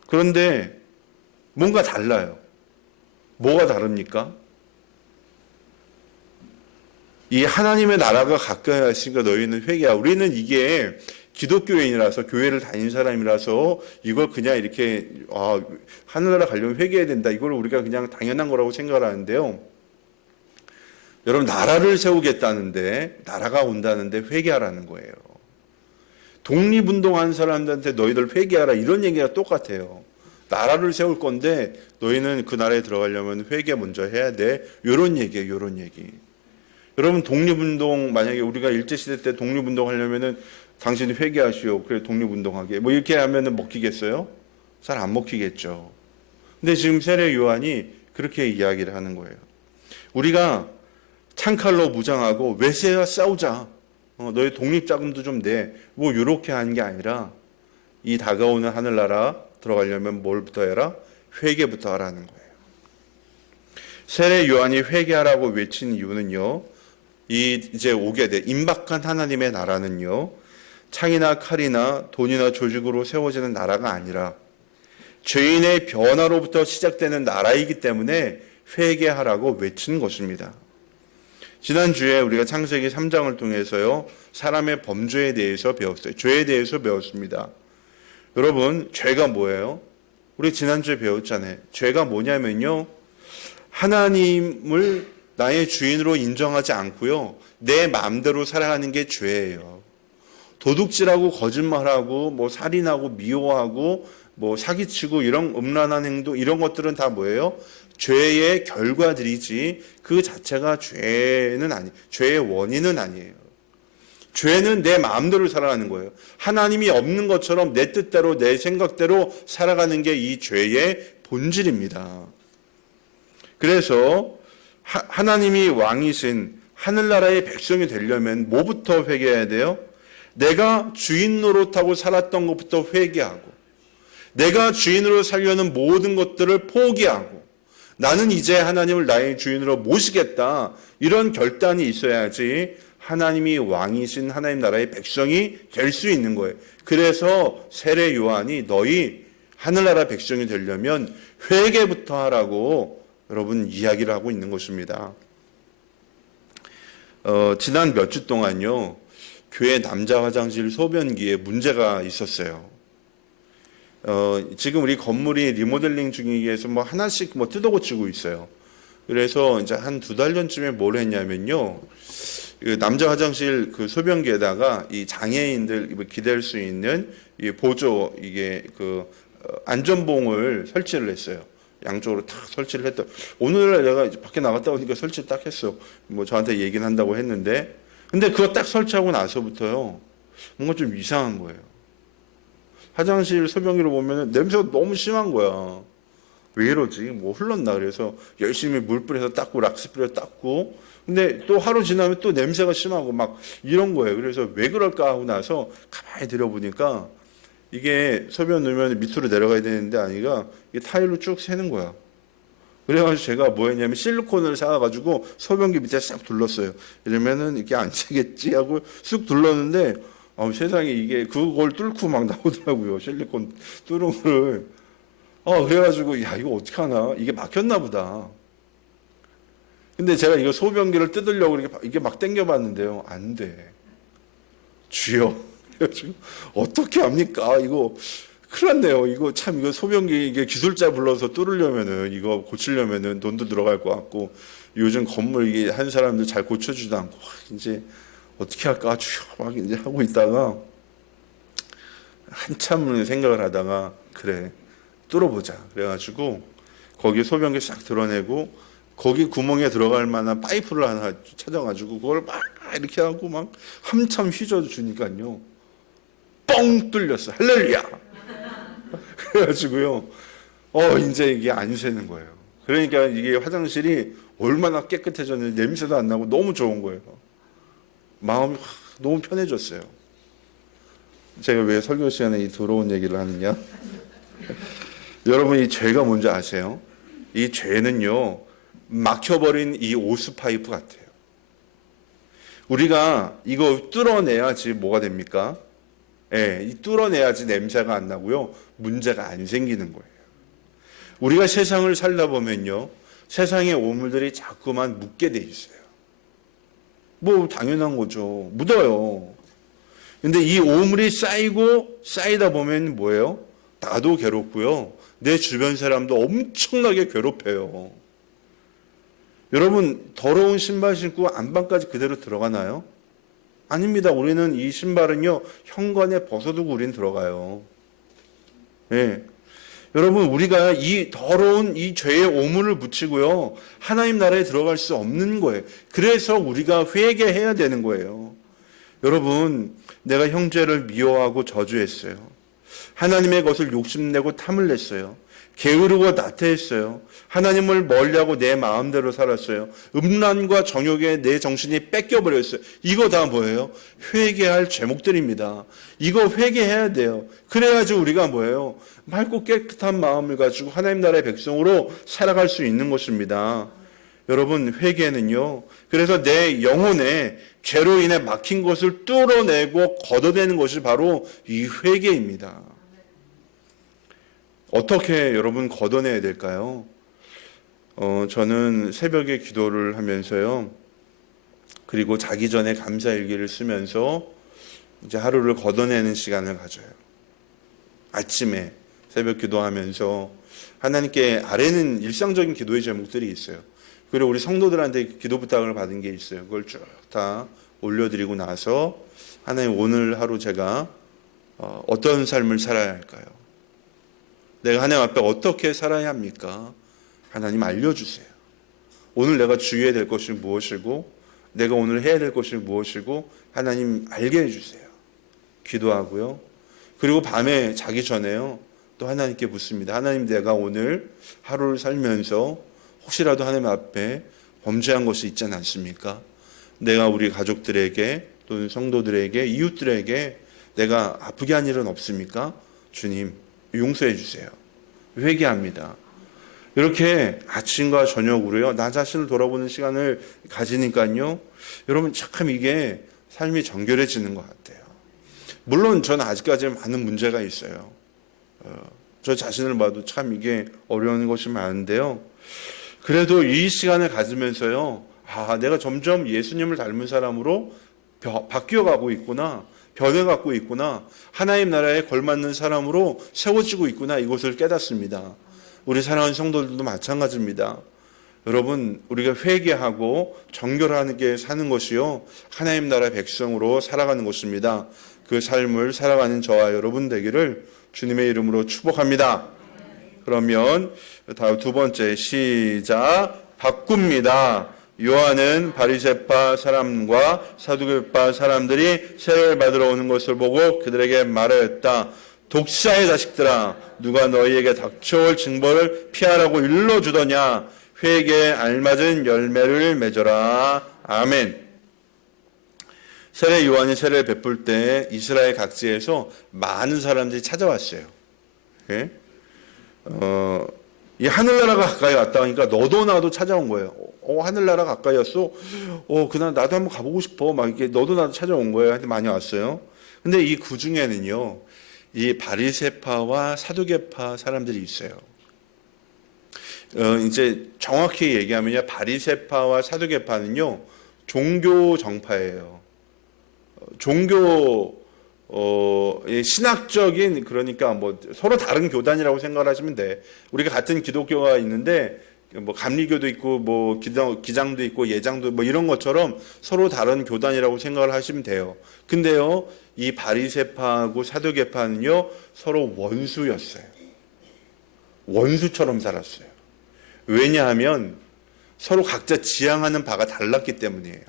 그런데 뭔가 달라요. 뭐가 다릅니까? 이 하나님의 나라가 가까이 왔으니까 너희는 회개하라. 우리는 이게 기독교인이라서 교회를 다닌 사람이라서 이걸 그냥 이렇게 하늘나라 가려면 회개해야 된다. 이걸 우리가 그냥 당연한 거라고 생각을 하는데요. 여러분 나라를 세우겠다는데 나라가 온다는데 회개하라는 거예요. 독립운동한 사람들한테 너희들 회개하라 이런 얘기가 똑같아요. 나라를 세울 건데 너희는 그 나라에 들어가려면 회개 먼저 해야 돼. 이런 얘기예요. 이런 얘기. 여러분 독립운동 만약에 우리가 일제시대 때 독립운동 하려면은 당신이 회개하시오. 그래 독립운동하게. 뭐 이렇게 하면은 먹히겠어요? 잘 안 먹히겠죠. 근데 지금 세례 요한이 그렇게 이야기를 하는 거예요. 우리가 창칼로 무장하고 외세와 싸우자. 너희 독립자금도 좀 내. 뭐 이렇게 하는 게 아니라 이 다가오는 하늘나라 들어가려면 뭘부터 해라? 회개부터 하라는 거예요. 세례 요한이 회개하라고 외친 이유는요. 이제 오게 돼 임박한 하나님의 나라는요. 창이나 칼이나 돈이나 조직으로 세워지는 나라가 아니라 죄인의 변화로부터 시작되는 나라이기 때문에 회개하라고 외친 것입니다. 지난주에 우리가 창세기 3장을 통해서요. 사람의 범죄에 대해서 배웠어요. 죄에 대해서 배웠습니다. 여러분 죄가 뭐예요? 우리 지난주에 배웠잖아요. 죄가 뭐냐면요. 하나님을 나의 주인으로 인정하지 않고요. 내 마음대로 살아가는 게 죄예요. 도둑질하고 거짓말하고 뭐 살인하고 미워하고 뭐 사기치고 이런 음란한 행동 이런 것들은 다 뭐예요? 죄의 결과들이지 그 자체가 죄의 원인은 아니에요. 죄는 내 마음대로 살아가는 거예요. 하나님이 없는 것처럼 내 뜻대로 내 생각대로 살아가는 게 이 죄의 본질입니다. 그래서 하나님이 왕이신 하늘나라의 백성이 되려면 뭐부터 회개해야 돼요? 내가 주인 노릇하고 살았던 것부터 회개하고 내가 주인으로 살려는 모든 것들을 포기하고 나는 이제 하나님을 나의 주인으로 모시겠다. 이런 결단이 있어야지 하나님이 왕이신 하나님 나라의 백성이 될 수 있는 거예요. 그래서 세례 요한이 너희 하늘나라 백성이 되려면 회개부터 하라고 여러분 이야기를 하고 있는 것입니다. 지난 몇 주 동안요. 교회 남자 화장실 소변기에 문제가 있었어요. 지금 우리 건물이 리모델링 중이기에서 뭐 하나씩 뭐 뜯어 고치고 있어요. 그래서 이제 한 2달 전쯤에 뭘 했냐면요. 그 남자 화장실 그 소변기에다가 이 장애인들 기댈 수 있는 이 보조 이게 그 안전봉을 설치를 했어요. 양쪽으로 탁 설치를 했다. 오늘 내가 이제 밖에 나갔다 오니까 설치 딱 했어. 뭐 저한테 얘기는 한다고 했는데, 근데 그거 딱 설치하고 나서부터요, 뭔가 좀 이상한 거예요. 화장실 소변기를 보면 냄새가 너무 심한 거야. 왜 이러지? 뭐 흘렀나? 그래서 열심히 물 뿌려서 닦고 락스 뿌려 닦고, 근데 또 하루 지나면 또 냄새가 심하고 막 이런 거예요. 그래서 왜 그럴까 하고 나서 가만히 들여보니까 이게 소변 넣으면 밑으로 내려가야 되는데 아니가 이게 타일로 쭉 새는 거야. 그래가지고 제가 뭐 했냐면 실리콘을 사가지고 소변기 밑에 싹 둘렀어요. 이러면은 이게 안 새겠지 하고 쑥 둘렀는데 세상에 이게 그걸 뚫고 막 나오더라고요. 실리콘 뚫은 거를. 그래가지고 야 이거 어떻게 하나? 이게 막혔나 보다. 근데 제가 이거 소변기를 뜯으려고 이게 막 당겨봤는데요. 안 돼. 주여. 그래가지고 어떻게 합니까? 이거 큰일 났네요. 이거 참 이거 소변기 이게 기술자 불러서 뚫으려면은 이거 고치려면은 돈도 들어갈 것 같고 요즘 건물 이게 한 사람들 잘 고쳐주지도 않고 이제 어떻게 할까 주여 막 이제 하고 있다가 한참 생각을 하다가 그래 뚫어보자. 그래가지고 거기 소변기 싹 드러내고 거기 구멍에 들어갈 만한 파이프를 하나 찾아가지고 그걸 막 이렇게 하고 막 한참 휘저어주니까요. 뻥 뚫렸어. 할렐루야. 그래가지고요. 이제 이게 안 새는 거예요. 그러니까 이게 화장실이 얼마나 깨끗해졌는지 냄새도 안 나고 너무 좋은 거예요. 마음이 너무 편해졌어요. 제가 왜 설교 시간에 이 더러운 얘기를 하느냐? 여러분 이 죄가 뭔지 아세요? 이 죄는요. 막혀버린 이 오스 파이프 같아요. 우리가 이거 뚫어내야지 뭐가 됩니까? 이 뚫어내야지 냄새가 안 나고요. 문제가 안 생기는 거예요. 우리가 세상을 살다 보면요. 세상의 오물들이 자꾸만 묻게 돼 있어요. 뭐 당연한 거죠. 묻어요. 근데 이 오물이 쌓이다 보면 뭐예요? 나도 괴롭고요. 내 주변 사람도 엄청나게 괴롭혀요. 여러분, 더러운 신발 신고 안방까지 그대로 들어가나요? 아닙니다. 우리는 이 신발은요, 현관에 벗어두고 우리는 들어가요. 예. 여러분, 우리가 이 더러운 이 죄의 오물을 붙이고요, 하나님 나라에 들어갈 수 없는 거예요. 그래서 우리가 회개해야 되는 거예요. 여러분, 내가 형제를 미워하고 저주했어요. 하나님의 것을 욕심내고 탐을 냈어요. 게으르고 나태했어요. 하나님을 멀리하고 내 마음대로 살았어요. 음란과 정욕에 내 정신이 뺏겨버렸어요. 이거 다 뭐예요? 회개할 제목들입니다. 이거 회개해야 돼요. 그래야지 우리가 뭐예요? 맑고 깨끗한 마음을 가지고 하나님 나라의 백성으로 살아갈 수 있는 것입니다. 여러분, 회개는요, 그래서 내 영혼에 죄로 인해 막힌 것을 뚫어내고 걷어내는 것이 바로 이 회개입니다. 어떻게 여러분 걷어내야 될까요? 저는 새벽에 기도를 하면서요, 그리고 자기 전에 감사일기를 쓰면서 이제 하루를 걷어내는 시간을 가져요. 아침에 새벽 기도하면서 하나님께 아래는 일상적인 기도의 제목들이 있어요. 그리고 우리 성도들한테 기도 부탁을 받은 게 있어요. 그걸 쭉 다 올려드리고 나서 하나님, 오늘 하루 제가 어떤 삶을 살아야 할까요? 내가 하나님 앞에 어떻게 살아야 합니까? 하나님 알려주세요. 오늘 내가 주의해야 될 것이 무엇이고 내가 오늘 해야 될 것이 무엇이고 하나님 알게 해주세요. 기도하고요. 그리고 밤에 자기 전에요, 또 하나님께 묻습니다. 하나님, 내가 오늘 하루를 살면서 혹시라도 하나님 앞에 범죄한 것이 있지 않습니까? 내가 우리 가족들에게 또는 성도들에게 이웃들에게 내가 아프게 한 일은 없습니까? 주님, 용서해 주세요. 회개합니다. 이렇게 아침과 저녁으로요, 나 자신을 돌아보는 시간을 가지니까요, 여러분 참 이게 삶이 정결해지는 것 같아요. 물론 저는 아직까지 많은 문제가 있어요. 저 자신을 봐도 참 이게 어려운 것이 많은데요. 그래도 이 시간을 가지면서요, 내가 점점 예수님을 닮은 사람으로 바뀌어가고 있구나, 변해가고 있구나, 하나님 나라에 걸맞는 사람으로 세워지고 있구나, 이것을 깨닫습니다. 우리 사랑하는 성도들도 마찬가지입니다. 여러분, 우리가 회개하고 정결하게 사는 것이요, 하나님 나라의 백성으로 살아가는 것입니다. 그 삶을 살아가는 저와 여러분 되기를 주님의 이름으로 축복합니다. 그러면 다음 두 번째, 시작. 바꿉니다. 요한은 바리새파 사람과 사두개파 사람들이 세례를 받으러 오는 것을 보고 그들에게 말하였다. 독사의 자식들아, 누가 너희에게 닥쳐올 징벌을 피하라고 일러주더냐? 회개에 알맞은 열매를 맺어라. 아멘. 세례 요한이 세례를 베풀 때 이스라엘 각지에서 많은 사람들이 찾아왔어요. 예? 이 하늘나라가 가까이 왔다 하니까 너도 나도 찾아온 거예요. 하늘나라 가까이 왔어? 그날 나도 한번 가보고 싶어. 막 이렇게 너도 나도 찾아온 거예요. 한테 많이 왔어요. 근데 이 그 중에는요, 이 바리새파와 사두개파 사람들이 있어요. 이제 정확히 얘기하면요, 바리새파와 사두개파는요, 종교 정파예요. 종교 신학적인, 그러니까 뭐 서로 다른 교단이라고 생각하시면 돼. 우리가 같은 기독교가 있는데 뭐 감리교도 있고 뭐 기장도 있고 예장도 뭐 이런 것처럼 서로 다른 교단이라고 생각을 하시면 돼요. 근데요, 이 바리새파하고 사두개파는요, 서로 원수였어요. 원수처럼 살았어요. 왜냐하면 서로 각자 지향하는 바가 달랐기 때문이에요.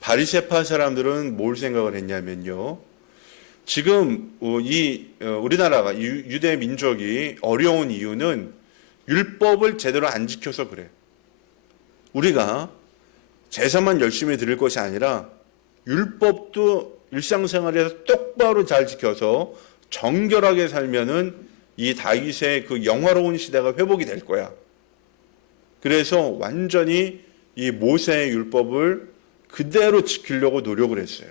바리새파 사람들은 뭘 생각을 했냐면요, 지금 우리나라가 유대 민족이 어려운 이유는 율법을 제대로 안 지켜서 그래요. 우리가 제사만 열심히 드릴 것이 아니라 율법도 일상생활에서 똑바로 잘 지켜서 정결하게 살면은 이 다윗의 그 영화로운 시대가 회복이 될 거야. 그래서 완전히 이 모세의 율법을 그대로 지키려고 노력을 했어요.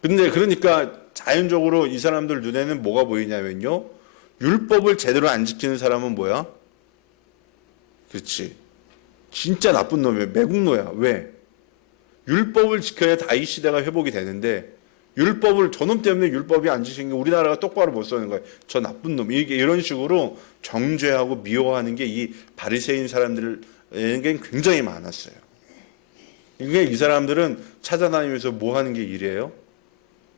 근데 그러니까 자연적으로 이 사람들 눈에는 뭐가 보이냐면요, 율법을 제대로 안 지키는 사람은 뭐야? 그렇지, 진짜 나쁜 놈이야. 매국노야. 왜? 율법을 지켜야 다윗 시대가 회복이 되는데 율법을 저놈 때문에 율법이 안 지킨 게 우리나라가 똑바로 못 서는 거예요. 저 나쁜 놈. 이게 이런 식으로 정죄하고 미워하는 게 이 바리새인 사람들에게 굉장히 많았어요. 이게 이 사람들은 찾아다니면서 뭐 하는 게 일이에요?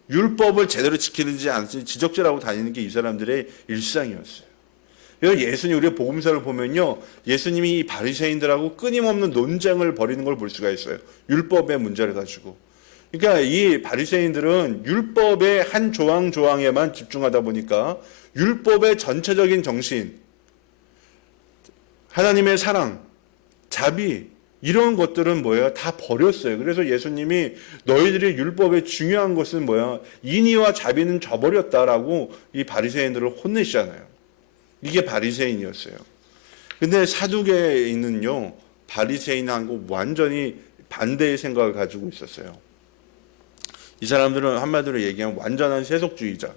율법을 제대로 지키는지 안 지키는지 지적질하고 다니는 게 이 사람들의 일상이었어요. 예수님 우리가 복음서를 보면요, 예수님이 이 바리새인들하고 끊임없는 논쟁을 벌이는 걸 볼 수가 있어요. 율법의 문제를 가지고. 그러니까 이 바리새인들은 율법의 한 조항에만 집중하다 보니까 율법의 전체적인 정신, 하나님의 사랑, 자비 이런 것들은 뭐예요? 다 버렸어요. 그래서 예수님이 너희들이 율법의 중요한 것은 뭐야? 인의와 자비는 저버렸다라고 이 바리새인들을 혼내시잖아요. 이게 바리새인이었어요. 근데 사두개인은요, 바리새인하고 완전히 반대의 생각을 가지고 있었어요. 이 사람들은 한마디로 얘기하면 완전한 세속주의자,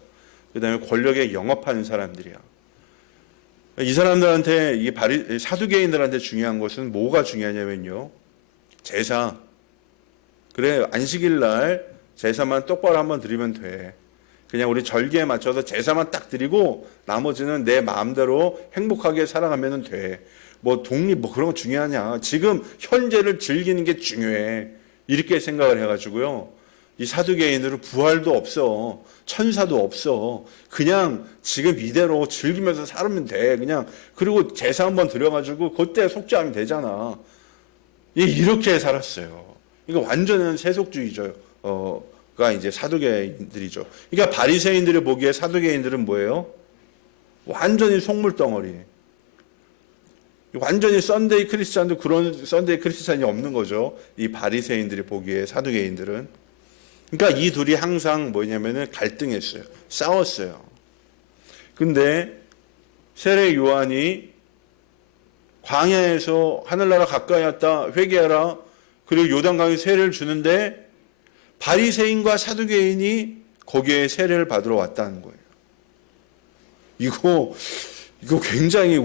그 다음에 권력에 영업하는 사람들이야. 이 사람들한테, 이 사두개인들한테 중요한 것은 뭐가 중요하냐면요, 제사. 그래, 안식일 날 제사만 똑바로 한번 드리면 돼. 그냥 우리 절기에 맞춰서 제사만 딱 드리고 나머지는 내 마음대로 행복하게 살아가면 돼. 뭐 독립 뭐 그런 거 중요하냐. 지금 현재를 즐기는 게 중요해. 이렇게 생각을 해가지고요. 이 사두개인들은 부활도 없어. 천사도 없어. 그냥 지금 이대로 즐기면서 살면 돼. 그냥 그리고 제사 한번 드려가지고 그때 속죄하면 되잖아. 이렇게 살았어요. 이거 완전한 세속주의죠. 가 이제 사두개인들이죠. 그러니까 바리새인들이 보기에 사두개인들은 뭐예요? 완전히 속물덩어리. 완전히 썬데이 크리스찬도 그런 썬데이 크리스찬이 없는 거죠. 이 바리새인들이 보기에 사두개인들은. 그러니까 이 둘이 항상 뭐냐면은 갈등했어요. 싸웠어요. 근데 세례 요한이 광야에서 하늘나라 가까이 왔다 회개하라. 그리고 요단강에 세례를 주는데 바리새인과 사두개인이 거기에 세례를 받으러 왔다는 거예요. 이거 굉장히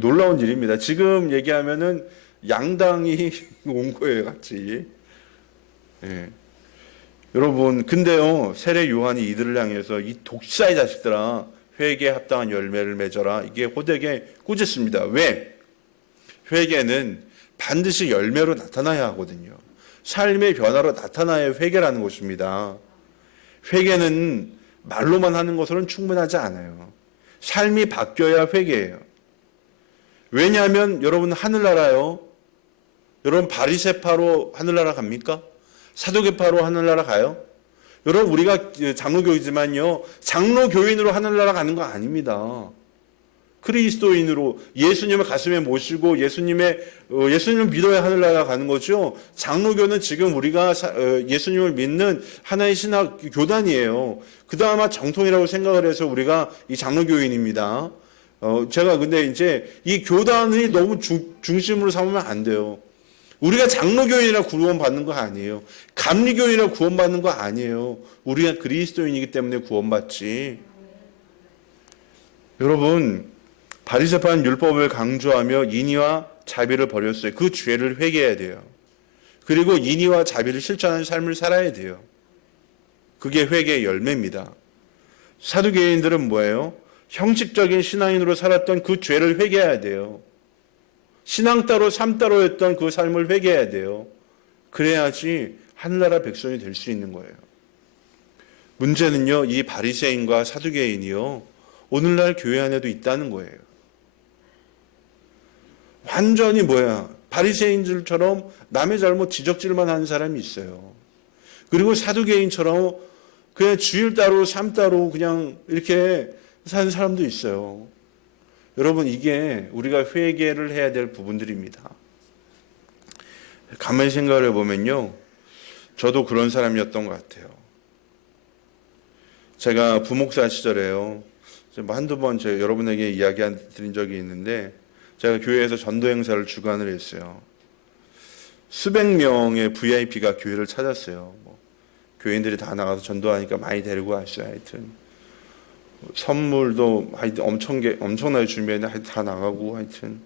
놀라운 일입니다. 지금 얘기하면은 양당이 온 거예요, 같이. 예. 여러분, 근데요, 세례 요한이 이들을 향해서 이 독사의 자식들아, 회개에 합당한 열매를 맺어라. 이게 호되게 꾸짖습니다. 왜? 회개는 반드시 열매로 나타나야 하거든요. 삶의 변화로 나타나야 회개라는 것입니다. 회개는 말로만 하는 것으로는 충분하지 않아요. 삶이 바뀌어야 회개예요. 왜냐하면 여러분 하늘나라요. 여러분 바리새파로 하늘나라 갑니까? 사두개파로 하늘나라 가요? 여러분 우리가 장로교이지만요. 장로교인으로 하늘나라 가는 거 아닙니다. 그리스도인으로 예수님을 가슴에 모시고 예수님을 믿어야 하늘나라 가는 거죠. 장로교는 지금 우리가 예수님을 믿는 하나의 신학 교단이에요. 그나마 정통이라고 생각을 해서 우리가 이 장로교인입니다. 제가 근데 이제 이 교단이 너무 중심으로 삼으면 안 돼요. 우리가 장로교인이라 구원받는 거 아니에요. 감리교인이라 구원받는 거 아니에요. 우리가 그리스도인이기 때문에 구원받지. 여러분, 바리새파는 율법을 강조하며 인의와 자비를 버렸어요. 그 죄를 회개해야 돼요. 그리고 인의와 자비를 실천하는 삶을 살아야 돼요. 그게 회개의 열매입니다. 사두개인들은 뭐예요? 형식적인 신앙인으로 살았던 그 죄를 회개해야 돼요. 신앙 따로 삶 따로였던 그 삶을 회개해야 돼요. 그래야지 하늘나라 백성이 될 수 있는 거예요. 문제는요, 이 바리새인과 사두개인이요, 오늘날 교회 안에도 있다는 거예요. 완전히 바리새인들처럼 남의 잘못 지적질만 하는 사람이 있어요. 그리고 사두개인처럼 그냥 주일 따로 삶 따로 그냥 이렇게 사는 사람도 있어요. 여러분, 이게 우리가 회개를 해야 될 부분들입니다. 가만히 생각을 해보면요, 저도 그런 사람이었던 것 같아요. 제가 부목사 시절에요, 한두 번 제가 여러분에게 이야기 드린 적이 있는데, 제가 교회에서 전도 행사를 주관을 했어요. 수백 명의 VIP가 교회를 찾았어요. 교인들이 다 나가서 전도하니까 많이 데리고 왔어요. 하여튼 선물도 엄청나게 준비했는데 하여튼 다 나가고, 하여튼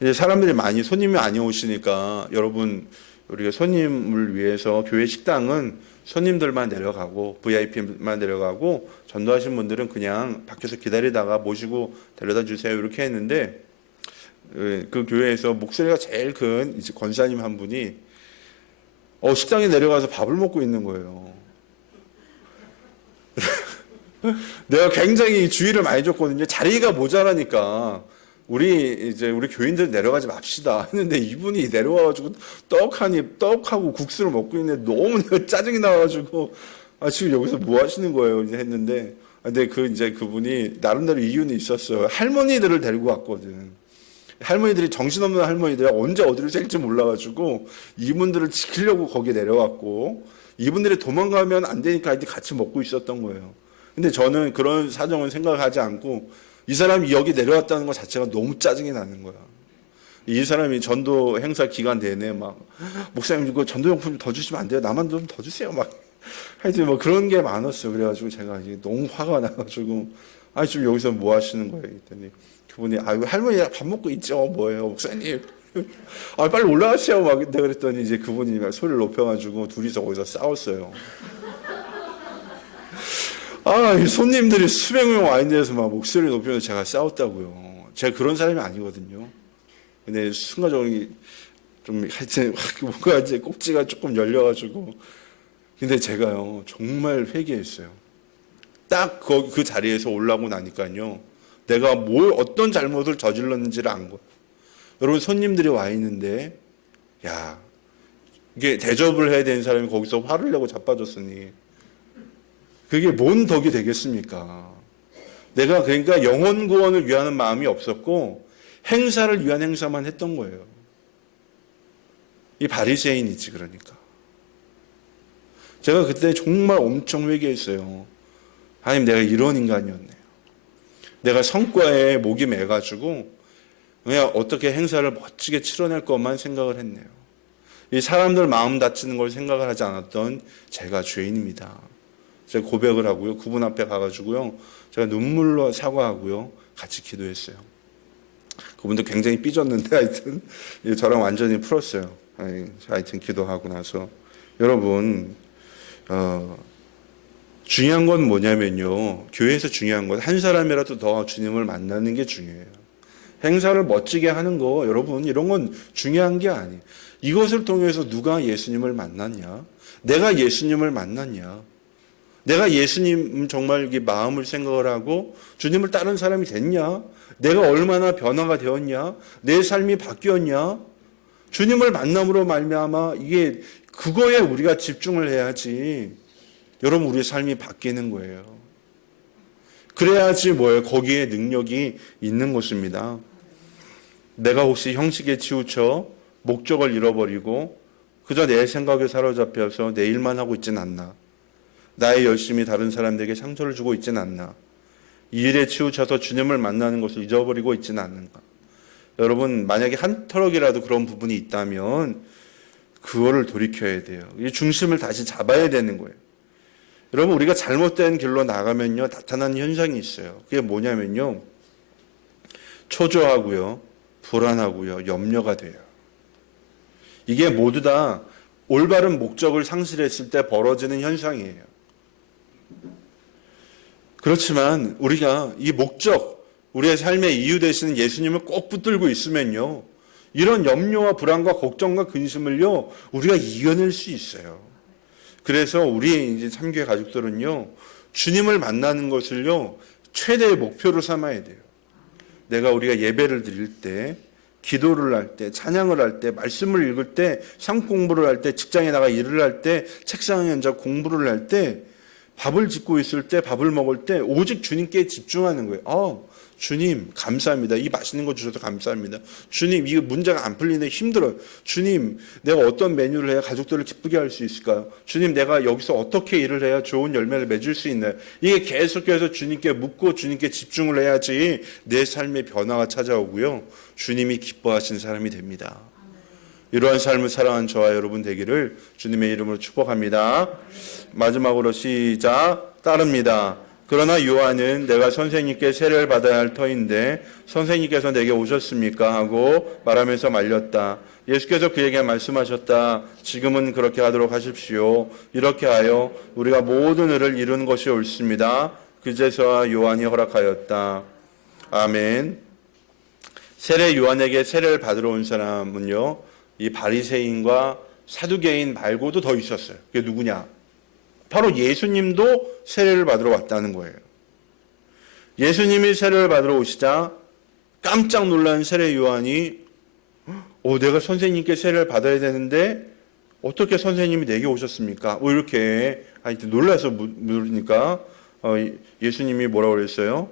이제 사람들이 손님이 많이 오시니까 여러분 우리가 손님을 위해서 교회 식당은 손님들만 내려가고 VIP만 내려가고 전도하신 분들은 그냥 밖에서 기다리다가 모시고 데려다 주세요 이렇게 했는데 그 교회에서 목소리가 제일 큰 이제 권사님 한 분이 식당에 내려가서 밥을 먹고 있는 거예요. 내가 굉장히 주의를 많이 줬거든요. 자리가 모자라니까 우리 교인들 내려가지 맙시다 했는데 이분이 내려와가지고 떡하고 국수를 먹고 있는데 너무 내가 짜증이 나가지고 지금 여기서 뭐 하시는 거예요? 이제 했는데 근데 그분이 나름대로 이유는 있었어요. 할머니들을 데리고 왔거든. 할머니들이 정신없는 할머니들이 언제 어디로 셀지 몰라가지고 이분들을 지키려고 거기에 내려왔고 이분들이 도망가면 안 되니까 이제 같이 먹고 있었던 거예요. 근데 저는 그런 사정은 생각하지 않고 이 사람이 여기 내려왔다는 것 자체가 너무 짜증이 나는 거야. 이 사람이 전도 행사 기간 내내 막 목사님 이거 전도용품 좀 더 주시면 안 돼요? 나만 좀 더 주세요. 막 하여튼 뭐 그런 게 많았어요. 그래가지고 제가 이제 너무 화가 나가지고 지금 여기서 뭐 하시는 거예요? 했더니 그분이 할머니 밥 먹고 있죠. 뭐예요, 목사님? 빨리 올라가세요. 막 내가 그랬더니 이제 그분이 막 소리를 높여가지고 둘이서 거기서 싸웠어요. 이 손님들이 수백 명 와 있는 데서 막 목소리 높이면서 제가 싸웠다고요. 제가 그런 사람이 아니거든요. 근데 순간적으로 좀 하여튼 뭔가 이제 꼭지가 조금 열려가지고 근데 제가요 정말 회개했어요. 딱 그 자리에서 올라오고 나니까요 내가 어떤 잘못을 저질렀는지를 안 거예요. 여러분 손님들이 와 있는데 이게 대접을 해야 되는 사람이 거기서 화를 내고 자빠졌으니 그게 뭔 덕이 되겠습니까? 내가 그러니까 영혼 구원을 위하는 마음이 없었고 행사를 위한 행사만 했던 거예요. 이 바리새인이지 그러니까. 제가 그때 정말 엄청 회개했어요. 하나님 내가 이런 인간이었네요. 내가 성과에 목이 매가지고 그냥 어떻게 행사를 멋지게 치러낼 것만 생각을 했네요. 이 사람들 마음 다치는 걸 생각을 하지 않았던 제가 죄인입니다. 제가 고백을 하고요. 그분 앞에 가가지고요. 제가 눈물로 사과하고요. 같이 기도했어요. 그분도 굉장히 삐졌는데 하여튼 저랑 완전히 풀었어요. 하여튼 기도하고 나서 여러분 중요한 건 뭐냐면요. 교회에서 중요한 건 한 사람이라도 더 주님을 만나는 게 중요해요. 행사를 멋지게 하는 거 여러분 이런 건 중요한 게 아니에요. 이것을 통해서 누가 예수님을 만났냐? 내가 예수님을 만났냐? 내가 예수님 정말 마음을 생각을 하고 주님을 따른 사람이 됐냐? 내가 얼마나 변화가 되었냐? 내 삶이 바뀌었냐? 주님을 만남으로 말미암아 이게 그거에 우리가 집중을 해야지. 여러분 우리의 삶이 바뀌는 거예요. 그래야지 뭐예요? 거기에 능력이 있는 것입니다. 내가 혹시 형식에 치우쳐 목적을 잃어버리고 그저 내 생각에 사로잡혀서 내 일만 하고 있진 않나? 나의 열심이 다른 사람들에게 상처를 주고 있진 않나? 이 일에 치우쳐서 주님을 만나는 것을 잊어버리고 있지는 않는가? 여러분 만약에 한 터럭이라도 그런 부분이 있다면 그거를 돌이켜야 돼요. 이 중심을 다시 잡아야 되는 거예요. 여러분 우리가 잘못된 길로 나가면요 나타나는 현상이 있어요. 그게 뭐냐면요 초조하고요 불안하고요 염려가 돼요. 이게 모두 다 올바른 목적을 상실했을 때 벌어지는 현상이에요. 그렇지만 우리가 이 목적, 우리의 삶의 이유 되시는 예수님을 꼭 붙들고 있으면요 이런 염려와 불안과 걱정과 근심을요 우리가 이겨낼 수 있어요. 그래서 우리 이제 참교회 가족들은요 주님을 만나는 것을요 최대의 목표로 삼아야 돼요. 우리가 예배를 드릴 때, 기도를 할 때, 찬양을 할 때, 말씀을 읽을 때, 상 공부를 할 때, 직장에 나가 일을 할 때, 책상에 앉아 공부를 할 때, 밥을 짓고 있을 때, 밥을 먹을 때 오직 주님께 집중하는 거예요. 주님 감사합니다. 이 맛있는 거 주셔서 감사합니다. 주님 이거 문제가 안 풀리는데 힘들어요. 주님 내가 어떤 메뉴를 해야 가족들을 기쁘게 할 수 있을까요? 주님 내가 여기서 어떻게 일을 해야 좋은 열매를 맺을 수 있나요? 이게 계속해서 주님께 묻고 주님께 집중을 해야지 내 삶의 변화가 찾아오고요. 주님이 기뻐하시는 사람이 됩니다. 이러한 삶을 살아가는 저와 여러분 되기를 주님의 이름으로 축복합니다. 마지막으로 시작. 따릅니다. 그러나 요한은 내가 선생님께 세례를 받아야 할 터인데 선생님께서 내게 오셨습니까? 하고 말하면서 말렸다. 예수께서 그에게 말씀하셨다. 지금은 그렇게 하도록 하십시오. 이렇게 하여 우리가 모든 의를 이루는 것이 옳습니다. 그제서야 요한이 허락하였다. 아멘. 세례 요한에게 세례를 받으러 온 사람은요, 이 바리새인과 사두개인 말고도 더 있었어요. 그게 누구냐? 바로 예수님도 세례를 받으러 왔다는 거예요. 예수님이 세례를 받으러 오시자 깜짝 놀란 세례 요한이 내가 선생님께 세례를 받아야 되는데 어떻게 선생님이 내게 오셨습니까? 이렇게 하여튼 놀라서 물으니까 예수님이 뭐라고 그랬어요?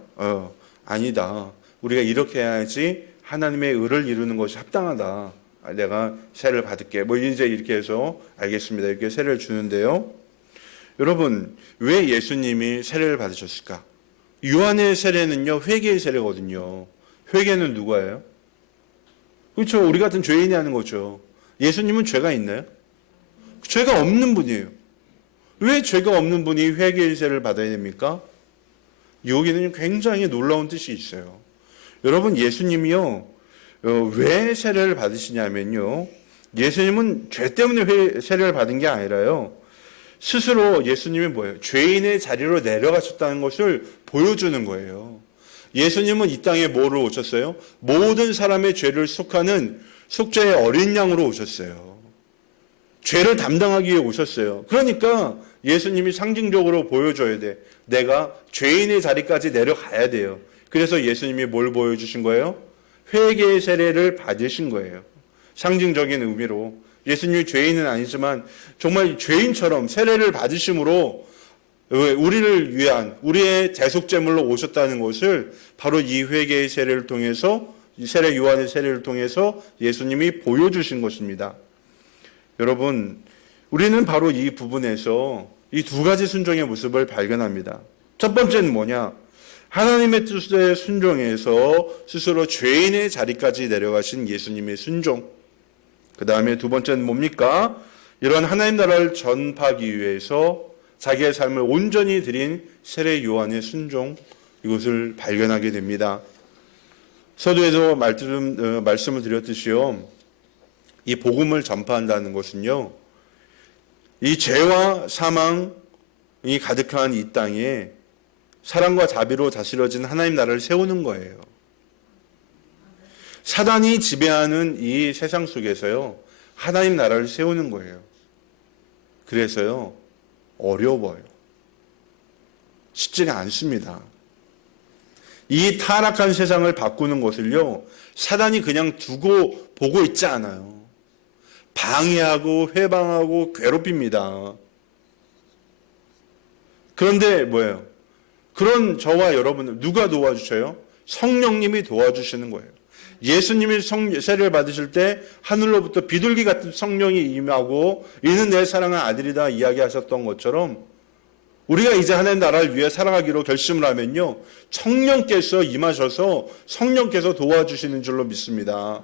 아니다. 우리가 이렇게 해야지 하나님의 의를 이루는 것이 합당하다. 내가 세례를 받을게. 이제 이렇게 해서 알겠습니다. 이렇게 세례를 주는데요. 여러분, 왜 예수님이 세례를 받으셨을까? 요한의 세례는요, 회개의 세례거든요. 회개는 누가예요? 그렇죠. 우리 같은 죄인이 하는 거죠. 예수님은 죄가 있나요? 죄가 없는 분이에요. 왜 죄가 없는 분이 회개의 세례를 받아야 됩니까? 여기는 굉장히 놀라운 뜻이 있어요. 여러분, 예수님이요, 왜 세례를 받으시냐면요, 예수님은 죄 때문에 세례를 받은 게 아니라요, 스스로 예수님이 뭐예요? 죄인의 자리로 내려가셨다는 것을 보여주는 거예요. 예수님은 이 땅에 뭐로 오셨어요? 모든 사람의 죄를 속하는 속죄의 어린 양으로 오셨어요. 죄를 담당하기 위해 오셨어요. 그러니까 예수님이 상징적으로 보여줘야 돼. 내가 죄인의 자리까지 내려가야 돼요. 그래서 예수님이 뭘 보여주신 거예요? 회개의 세례를 받으신 거예요. 상징적인 의미로. 예수님이 죄인은 아니지만 정말 죄인처럼 세례를 받으심으로 우리를 위한 우리의 대속제물로 오셨다는 것을 바로 이 회개의 세례를 통해서, 이 세례 요한의 세례를 통해서 예수님이 보여주신 것입니다. 여러분, 우리는 바로 이 부분에서 이 두 가지 순종의 모습을 발견합니다. 첫 번째는 뭐냐? 하나님의 뜻에 순종해서 스스로 죄인의 자리까지 내려가신 예수님의 순종. 그 다음에 두 번째는 뭡니까? 이런 하나님 나라를 전파하기 위해서 자기의 삶을 온전히 드린 세례 요한의 순종, 이것을 발견하게 됩니다. 서두에서 말씀을 드렸듯이요, 이 복음을 전파한다는 것은요, 이 죄와 사망이 가득한 이 땅에 사랑과 자비로 다스려진 하나님 나라를 세우는 거예요. 사단이 지배하는 이 세상 속에서요, 하나님 나라를 세우는 거예요. 그래서요, 어려워요. 쉽지가 않습니다. 이 타락한 세상을 바꾸는 것을요, 사단이 그냥 두고 보고 있지 않아요. 방해하고 회방하고 괴롭힙니다. 그런데 뭐예요? 그런 저와 여러분을 누가 도와주셔요? 성령님이 도와주시는 거예요. 예수님이 세례를 받으실 때 하늘로부터 비둘기 같은 성령이 임하고 이는 내 사랑하는 아들이다 이야기하셨던 것처럼 우리가 이제 하나님 나라를 위해 살아가기로 결심을 하면요, 성령께서 임하셔서 성령께서 도와주시는 줄로 믿습니다.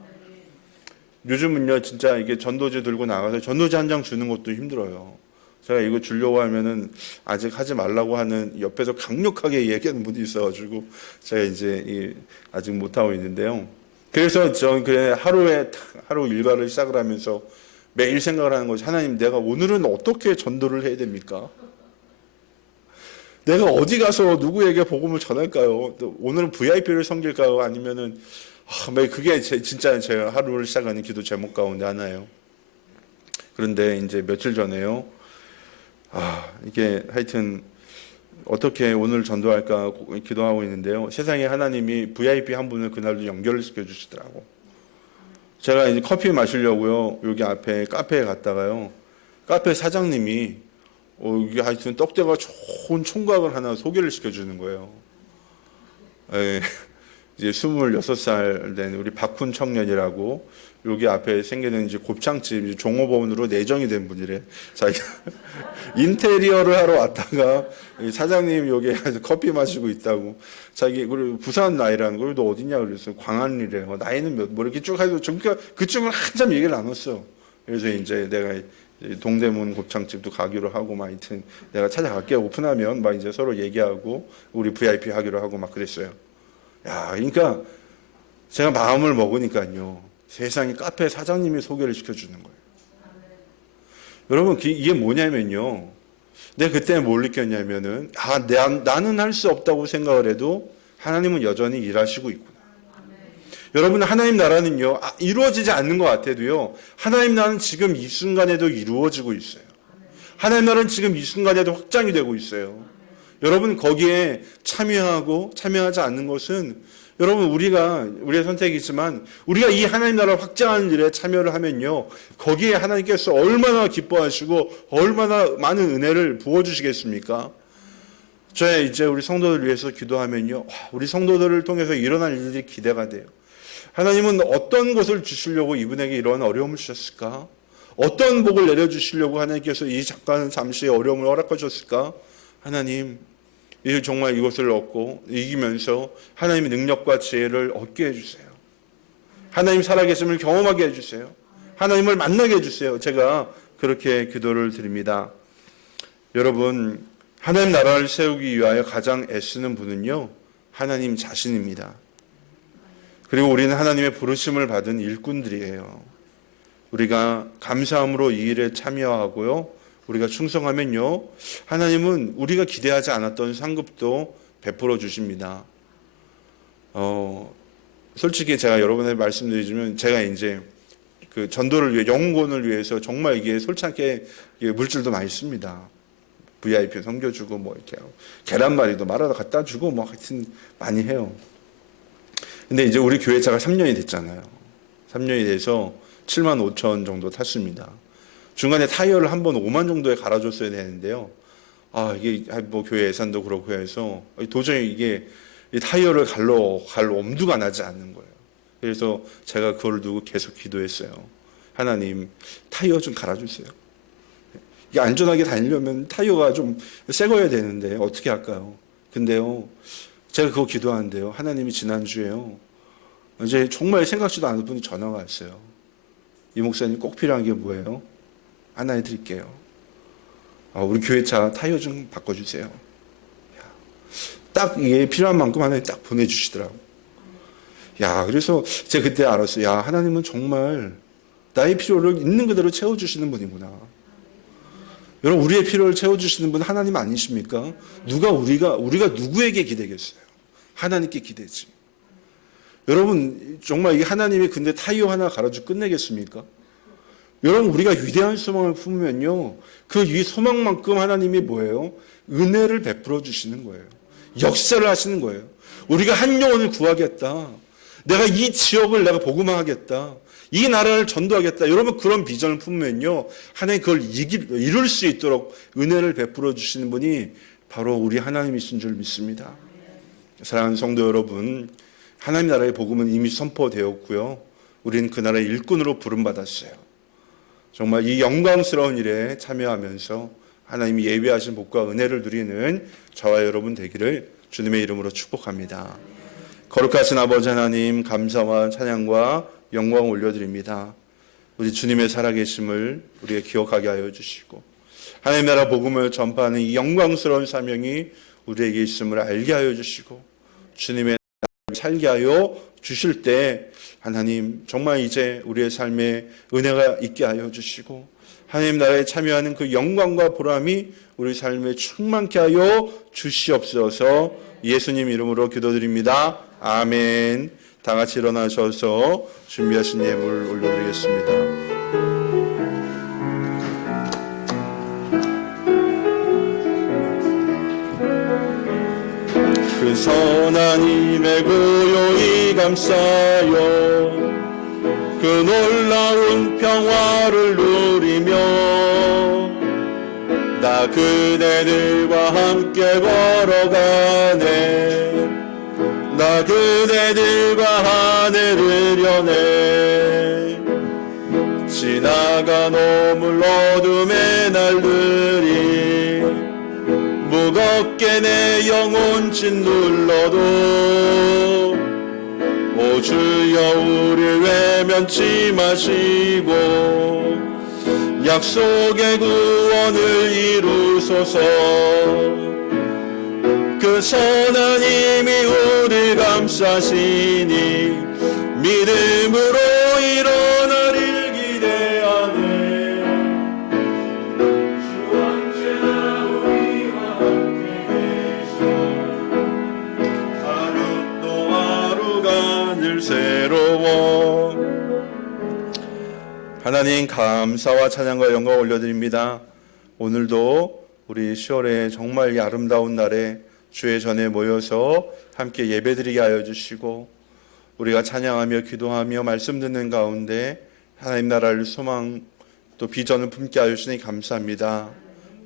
요즘은요, 진짜 이게 전도지 들고 나가서 전도지 한 장 주는 것도 힘들어요. 제가 이거 주려고 하면은 아직 하지 말라고 하는 옆에서 강력하게 얘기하는 분이 있어가지고 제가 이제 아직 못하고 있는데요. 그래서 저는 하루 일과를 시작을 하면서 매일 생각을 하는 거죠. 하나님, 내가 오늘은 어떻게 전도를 해야 됩니까? 내가 어디 가서 누구에게 복음을 전할까요? 오늘은 VIP를 섬길까요? 아니면은 그게 진짜 제가 하루를 시작하는 기도 제목 가운데 하나예요. 그런데 이제 며칠 전에요, 이게 하여튼 어떻게 오늘 전도할까 기도하고 있는데요, 세상에 하나님이 VIP 한 분을 그날도 연결을 시켜주시더라고. 제가 이제 커피 마시려고요, 여기 앞에 카페에 갔다가요, 카페 사장님이 이게 하여튼 떡대가 좋은 총각을 하나 소개를 시켜주는 거예요. 이제 26살 된 우리 박훈 청년이라고, 여기 앞에 생기는 이제 곱창집 종업원으로 내정이 된 분이래. 자기가 인테리어를 하러 왔다가 사장님 여기 커피 마시고 있다고. 자기 그리고 부산 나이라는 거, 너 어디냐 그랬어요. 광안리래요. 나이는 뭐 이렇게 쭉 해서 그쪽은 한참 얘기를 나눴어. 그래서 이제 내가 동대문 곱창집도 가기로 하고 막 하여튼 내가 찾아갈게 오픈하면 막 이제 서로 얘기하고 우리 VIP 하기로 하고 막 그랬어요. 야, 그러니까 제가 마음을 먹으니까요. 세상에 카페 사장님이 소개를 시켜주는 거예요. 여러분 이게 뭐냐면요. 내가 그때 뭘 느꼈냐면은 나는 할 수 없다고 생각을 해도 하나님은 여전히 일하시고 있구나. 여러분 하나님 나라는요 이루어지지 않는 것 같아도요 하나님 나라는 지금 이 순간에도 이루어지고 있어요. 하나님 나라는 지금 이 순간에도 확장이 되고 있어요. 여러분 거기에 참여하고 참여하지 않는 것은 여러분 우리의 선택이지만 우리가 이 하나님 나라를 확장하는 일에 참여를 하면요 거기에 하나님께서 얼마나 기뻐하시고 얼마나 많은 은혜를 부어주시겠습니까? 저의 이제 우리 성도들 위해서 기도하면요 우리 성도들을 통해서 일어날 일들이 기대가 돼요. 하나님은 어떤 것을 주시려고 이분에게 이런 어려움을 주셨을까? 어떤 복을 내려주시려고 하나님께서 잠시의 어려움을 허락하셨을까? 하나님 정말 이것을 얻고 이기면서 하나님의 능력과 지혜를 얻게 해주세요. 하나님 살아계심을 경험하게 해주세요. 하나님을 만나게 해주세요. 제가 그렇게 기도를 드립니다. 여러분 하나님 나라를 세우기 위하여 가장 애쓰는 분은요 하나님 자신입니다. 그리고 우리는 하나님의 부르심을 받은 일꾼들이에요. 우리가 감사함으로 이 일에 참여하고요 우리가 충성하면요 하나님은 우리가 기대하지 않았던 상급도 베풀어 주십니다. 솔직히 제가 여러분에게 말씀드리자면 제가 이제 그 전도를 위해 영혼을 위해서 정말 이게 솔직하게 물질도 많이 씁니다. VIP 섬겨주고 뭐 이렇게 계란말이도 말아서 갖다 주고 뭐 하여튼 많이 해요. 근데 이제 우리 교회차가 3년이 됐잖아요. 3년이 돼서 7만 5천 정도 탔습니다. 중간에 타이어를 한 번 5만 정도에 갈아줬어야 되는데요. 이게 뭐 교회 예산도 그렇고 해서 도저히 이게 타이어를 갈 엄두가 나지 않는 거예요. 그래서 제가 그걸 두고 계속 기도했어요. 하나님 타이어 좀 갈아주세요. 이게 안전하게 다니려면 타이어가 좀 새거야 되는데 어떻게 할까요? 근데요 제가 그거 기도하는데요 하나님이 지난주에요 이제 정말 생각지도 않은 분이 전화가 왔어요. 이 목사님 꼭 필요한 게 뭐예요? 하나 해드릴게요. 우리 교회차 타이어 좀 바꿔주세요. 딱 이게 필요한 만큼 하나님 딱 보내주시더라고. 그래서 제가 그때 알았어요. 하나님은 정말 나의 필요를 있는 그대로 채워주시는 분이구나. 여러분 우리의 필요를 채워주시는 분 하나님 아니십니까? 우리가 누구에게 기대겠어요? 하나님께 기대지. 여러분 정말 이 하나님이 근데 타이어 하나 갈아주고 끝내겠습니까? 여러분 우리가 위대한 소망을 품으면요 그 이 소망만큼 하나님이 뭐예요? 은혜를 베풀어 주시는 거예요. 역사를 하시는 거예요. 우리가 한 영혼을 구하겠다. 내가 이 지역을 내가 복음화하겠다. 이 나라를 전도하겠다. 여러분 그런 비전을 품으면요 하나님 그걸 이룰 수 있도록 은혜를 베풀어 주시는 분이 바로 우리 하나님이신 줄 믿습니다. 사랑하는 성도 여러분 하나님 나라의 복음은 이미 선포되었고요 우리는 그 나라의 일꾼으로 부름받았어요. 정말 이 영광스러운 일에 참여하면서 하나님이 예비하신 복과 은혜를 누리는 저와 여러분 되기를 주님의 이름으로 축복합니다. 거룩하신 아버지 하나님 감사와 찬양과 영광 올려드립니다. 우리 주님의 살아계심을 우리가 기억하게 하여 주시고 하나님 나라 복음을 전파하는 이 영광스러운 사명이 우리에게 있음을 알게 하여 주시고 주님의 나라를 살게 하여 주실 때 하나님 정말 이제 우리의 삶에 은혜가 있게 하여 주시고 하나님 나라에 참여하는 그 영광과 보람이 우리 삶에 충만케 하여 주시옵소서. 예수님 이름으로 기도드립니다. 아멘. 다 같이 일어나셔서 준비하신 예물 올려드리겠습니다. 그 선한 힘에 고요히 감싸요 그 놀라운 평화를 누리며 나 그대들과 함께 걸어가네 나 그대들과 하늘을 여네 지나간 오물 어둠의 날들이 무겁게 내 영혼 짓눌러도 오 주여 우릴 외면치 마시고 약속의 구원을 이루소서. 그 선한 힘이 우리 감싸시니 믿음으로 일어나릴 기대하네. 주 언제나 우리와 함께 계셔. 하루 또 하루가 늘 새로워. 하나님 감사와 찬양과 영광 올려드립니다. 오늘도 우리 10월의 정말 이 아름다운 날에 주의 전에 모여서 함께 예배드리게 하여 주시고 우리가 찬양하며 기도하며 말씀 듣는 가운데 하나님 나라를 소망 또 비전을 품게 하여 주시니 감사합니다.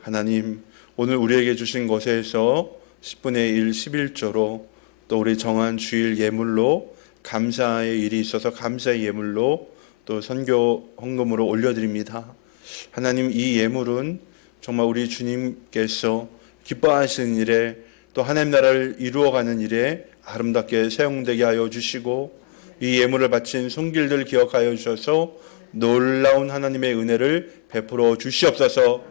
하나님 오늘 우리에게 주신 것에서 10분의 1, 11조로 또 우리 정한 주일 예물로 감사의 일이 있어서 감사의 예물로 또 선교 헌금으로 올려드립니다. 하나님 이 예물은 정말 우리 주님께서 기뻐하시는 일에 또 하나님 나라를 이루어가는 일에 아름답게 사용되게 하여 주시고 이 예물을 바친 손길들 기억하여 주셔서 놀라운 하나님의 은혜를 베풀어 주시옵소서.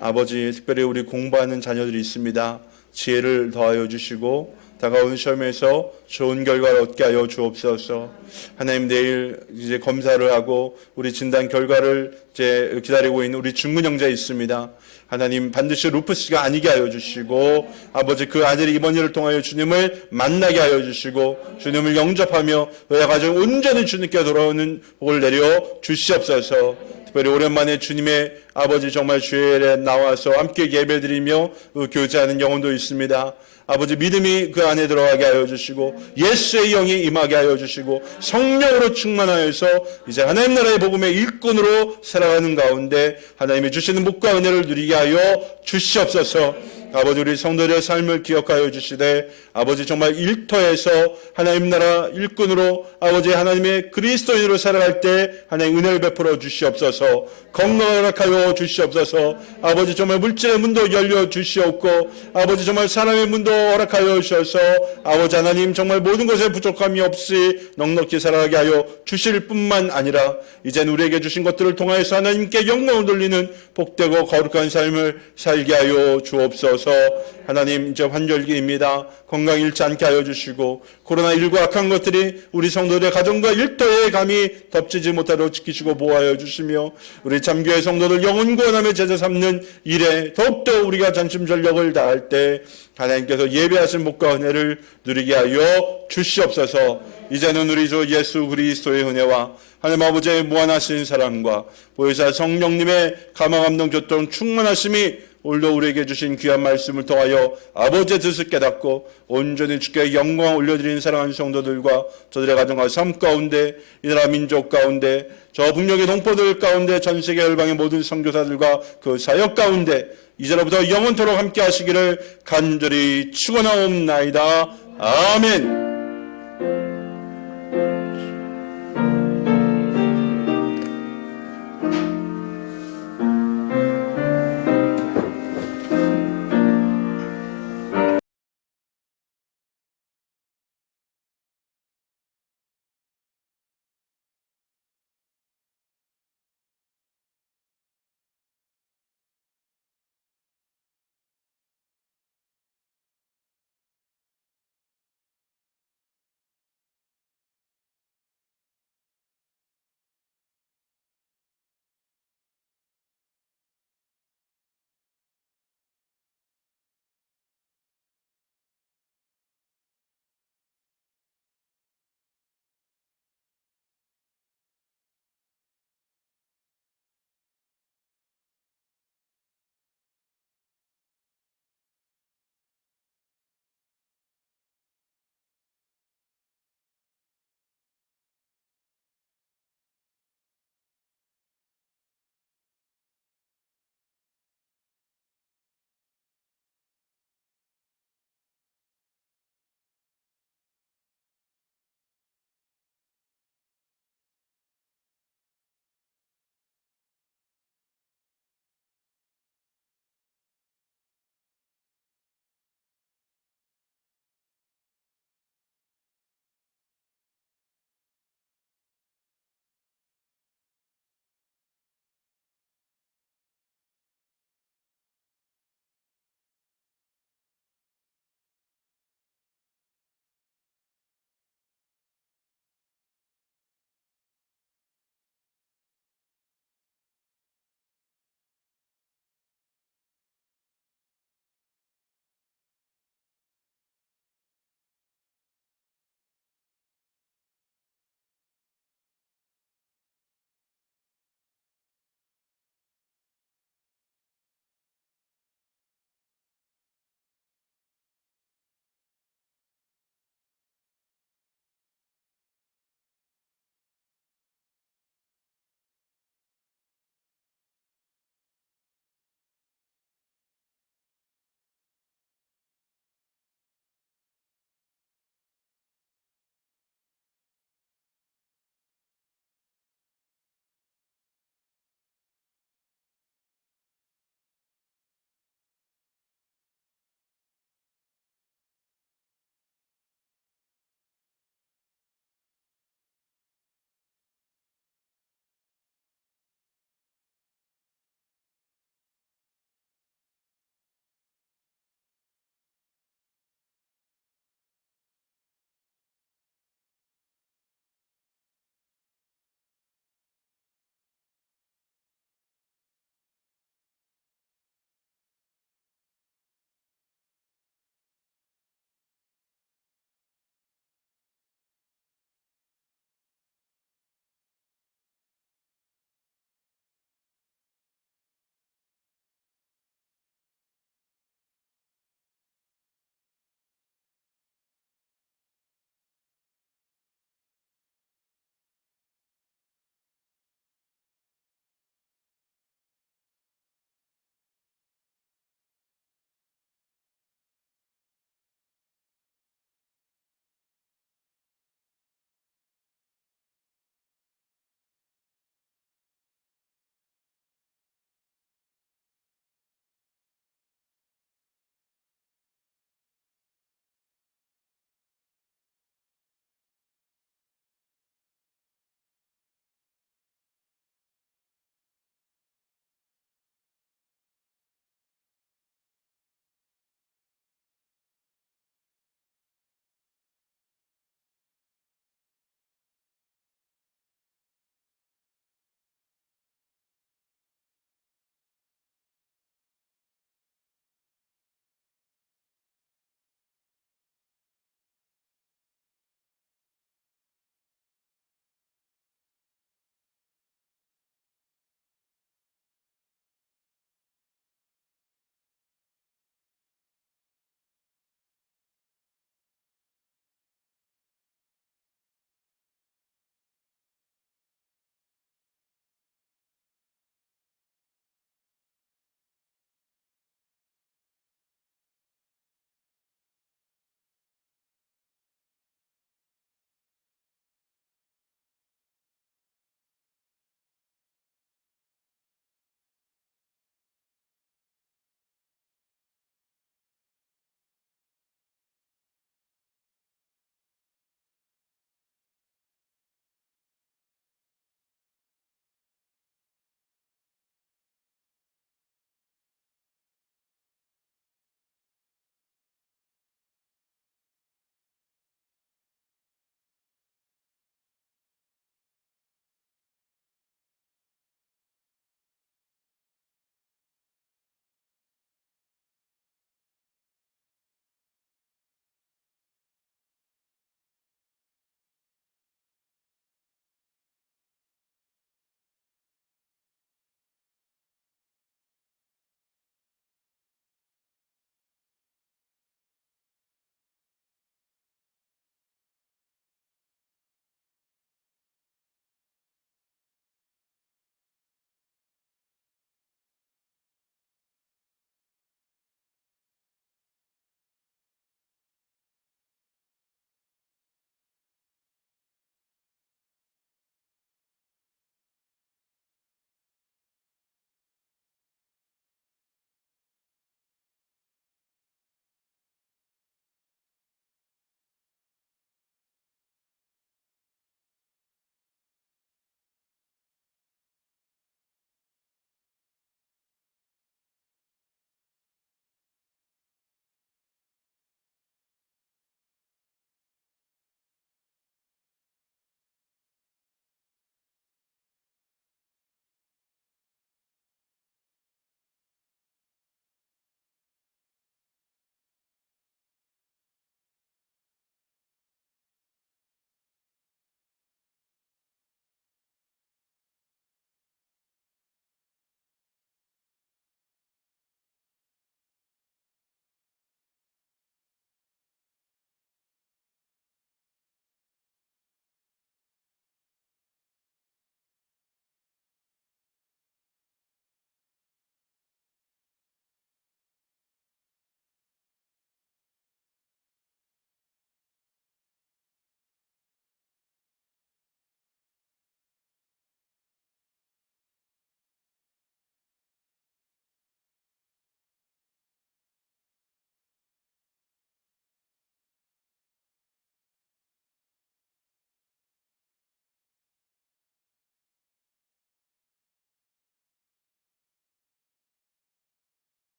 아버지 특별히 우리 공부하는 자녀들이 있습니다. 지혜를 더하여 주시고 다가오는 시험에서 좋은 결과를 얻게 하여 주옵소서. 하나님 내일 이제 검사를 하고 우리 진단 결과를 이제 기다리고 있는 우리 중근 형제 있습니다. 하나님 반드시 루프스가 아니게 하여 주시고 아버지 그 아들이 이번 일을 통하여 주님을 만나게 하여 주시고 주님을 영접하며 의학 가정 온전히 주님께 돌아오는 복을 내려 주시옵소서. 특별히 오랜만에 주님의 아버지 정말 주일에 나와서 함께 예배드리며 교제하는 영혼도 있습니다. 아버지 믿음이 그 안에 들어가게 하여 주시고 예수의 영이 임하게 하여 주시고 성령으로 충만하여서 이제 하나님 나라의 복음의 일꾼으로 살아가는 가운데 하나님이 주시는 복과 은혜를 누리게 하여 주시옵소서. 아버지 우리 성도들의 삶을 기억하여 주시되 아버지 정말 일터에서 하나님 나라 일꾼으로 아버지 하나님의 그리스도인으로 살아갈 때 하나님 은혜를 베풀어 주시옵소서. 건강을 허락하여 주시옵소서. 아버지 정말 물질의 문도 열려 주시옵고 아버지 정말 사람의 문도 허락하여 주셔서 아버지 하나님 정말 모든 것에 부족함이 없이 넉넉히 살아가게 하여 주실 뿐만 아니라 이젠 우리에게 주신 것들을 통하여서 하나님께 영광을 돌리는 복되고 거룩한 삶을 살게 하여 주옵소서. 하나님 이제 환절기입니다. 건강 잃지 않게 하여 주시고 코로나19 악한 것들이 우리 성도들의 가정과 일터에 감히 덮치지 못하도록 지키시고 보호하여 주시며 우리 참교회 성도들 영혼 구원함의 제자 삼는 일에 더욱더 우리가 전심전력을 다할 때 하나님께서 예배하신 복과 은혜를 누리게 하여 주시옵소서. 이제는 우리 주 예수 그리스도의 은혜와 하나님 아버지의 무한하신 사랑과 보혜사 성령님의 감화감동 교통 충만하심이 오늘도 우리에게 주신 귀한 말씀을 통하여 아버지의 뜻을 깨닫고 온전히 주께 영광을 올려드리는 사랑하는 성도들과 저들의 가정과 삶 가운데 이 나라 민족 가운데 저 북녘의 동포들 가운데 전 세계 열방의 모든 선교사들과 그 사역 가운데 이제로부터 영원토록 함께 하시기를 간절히 축원하옵나이다. 아멘.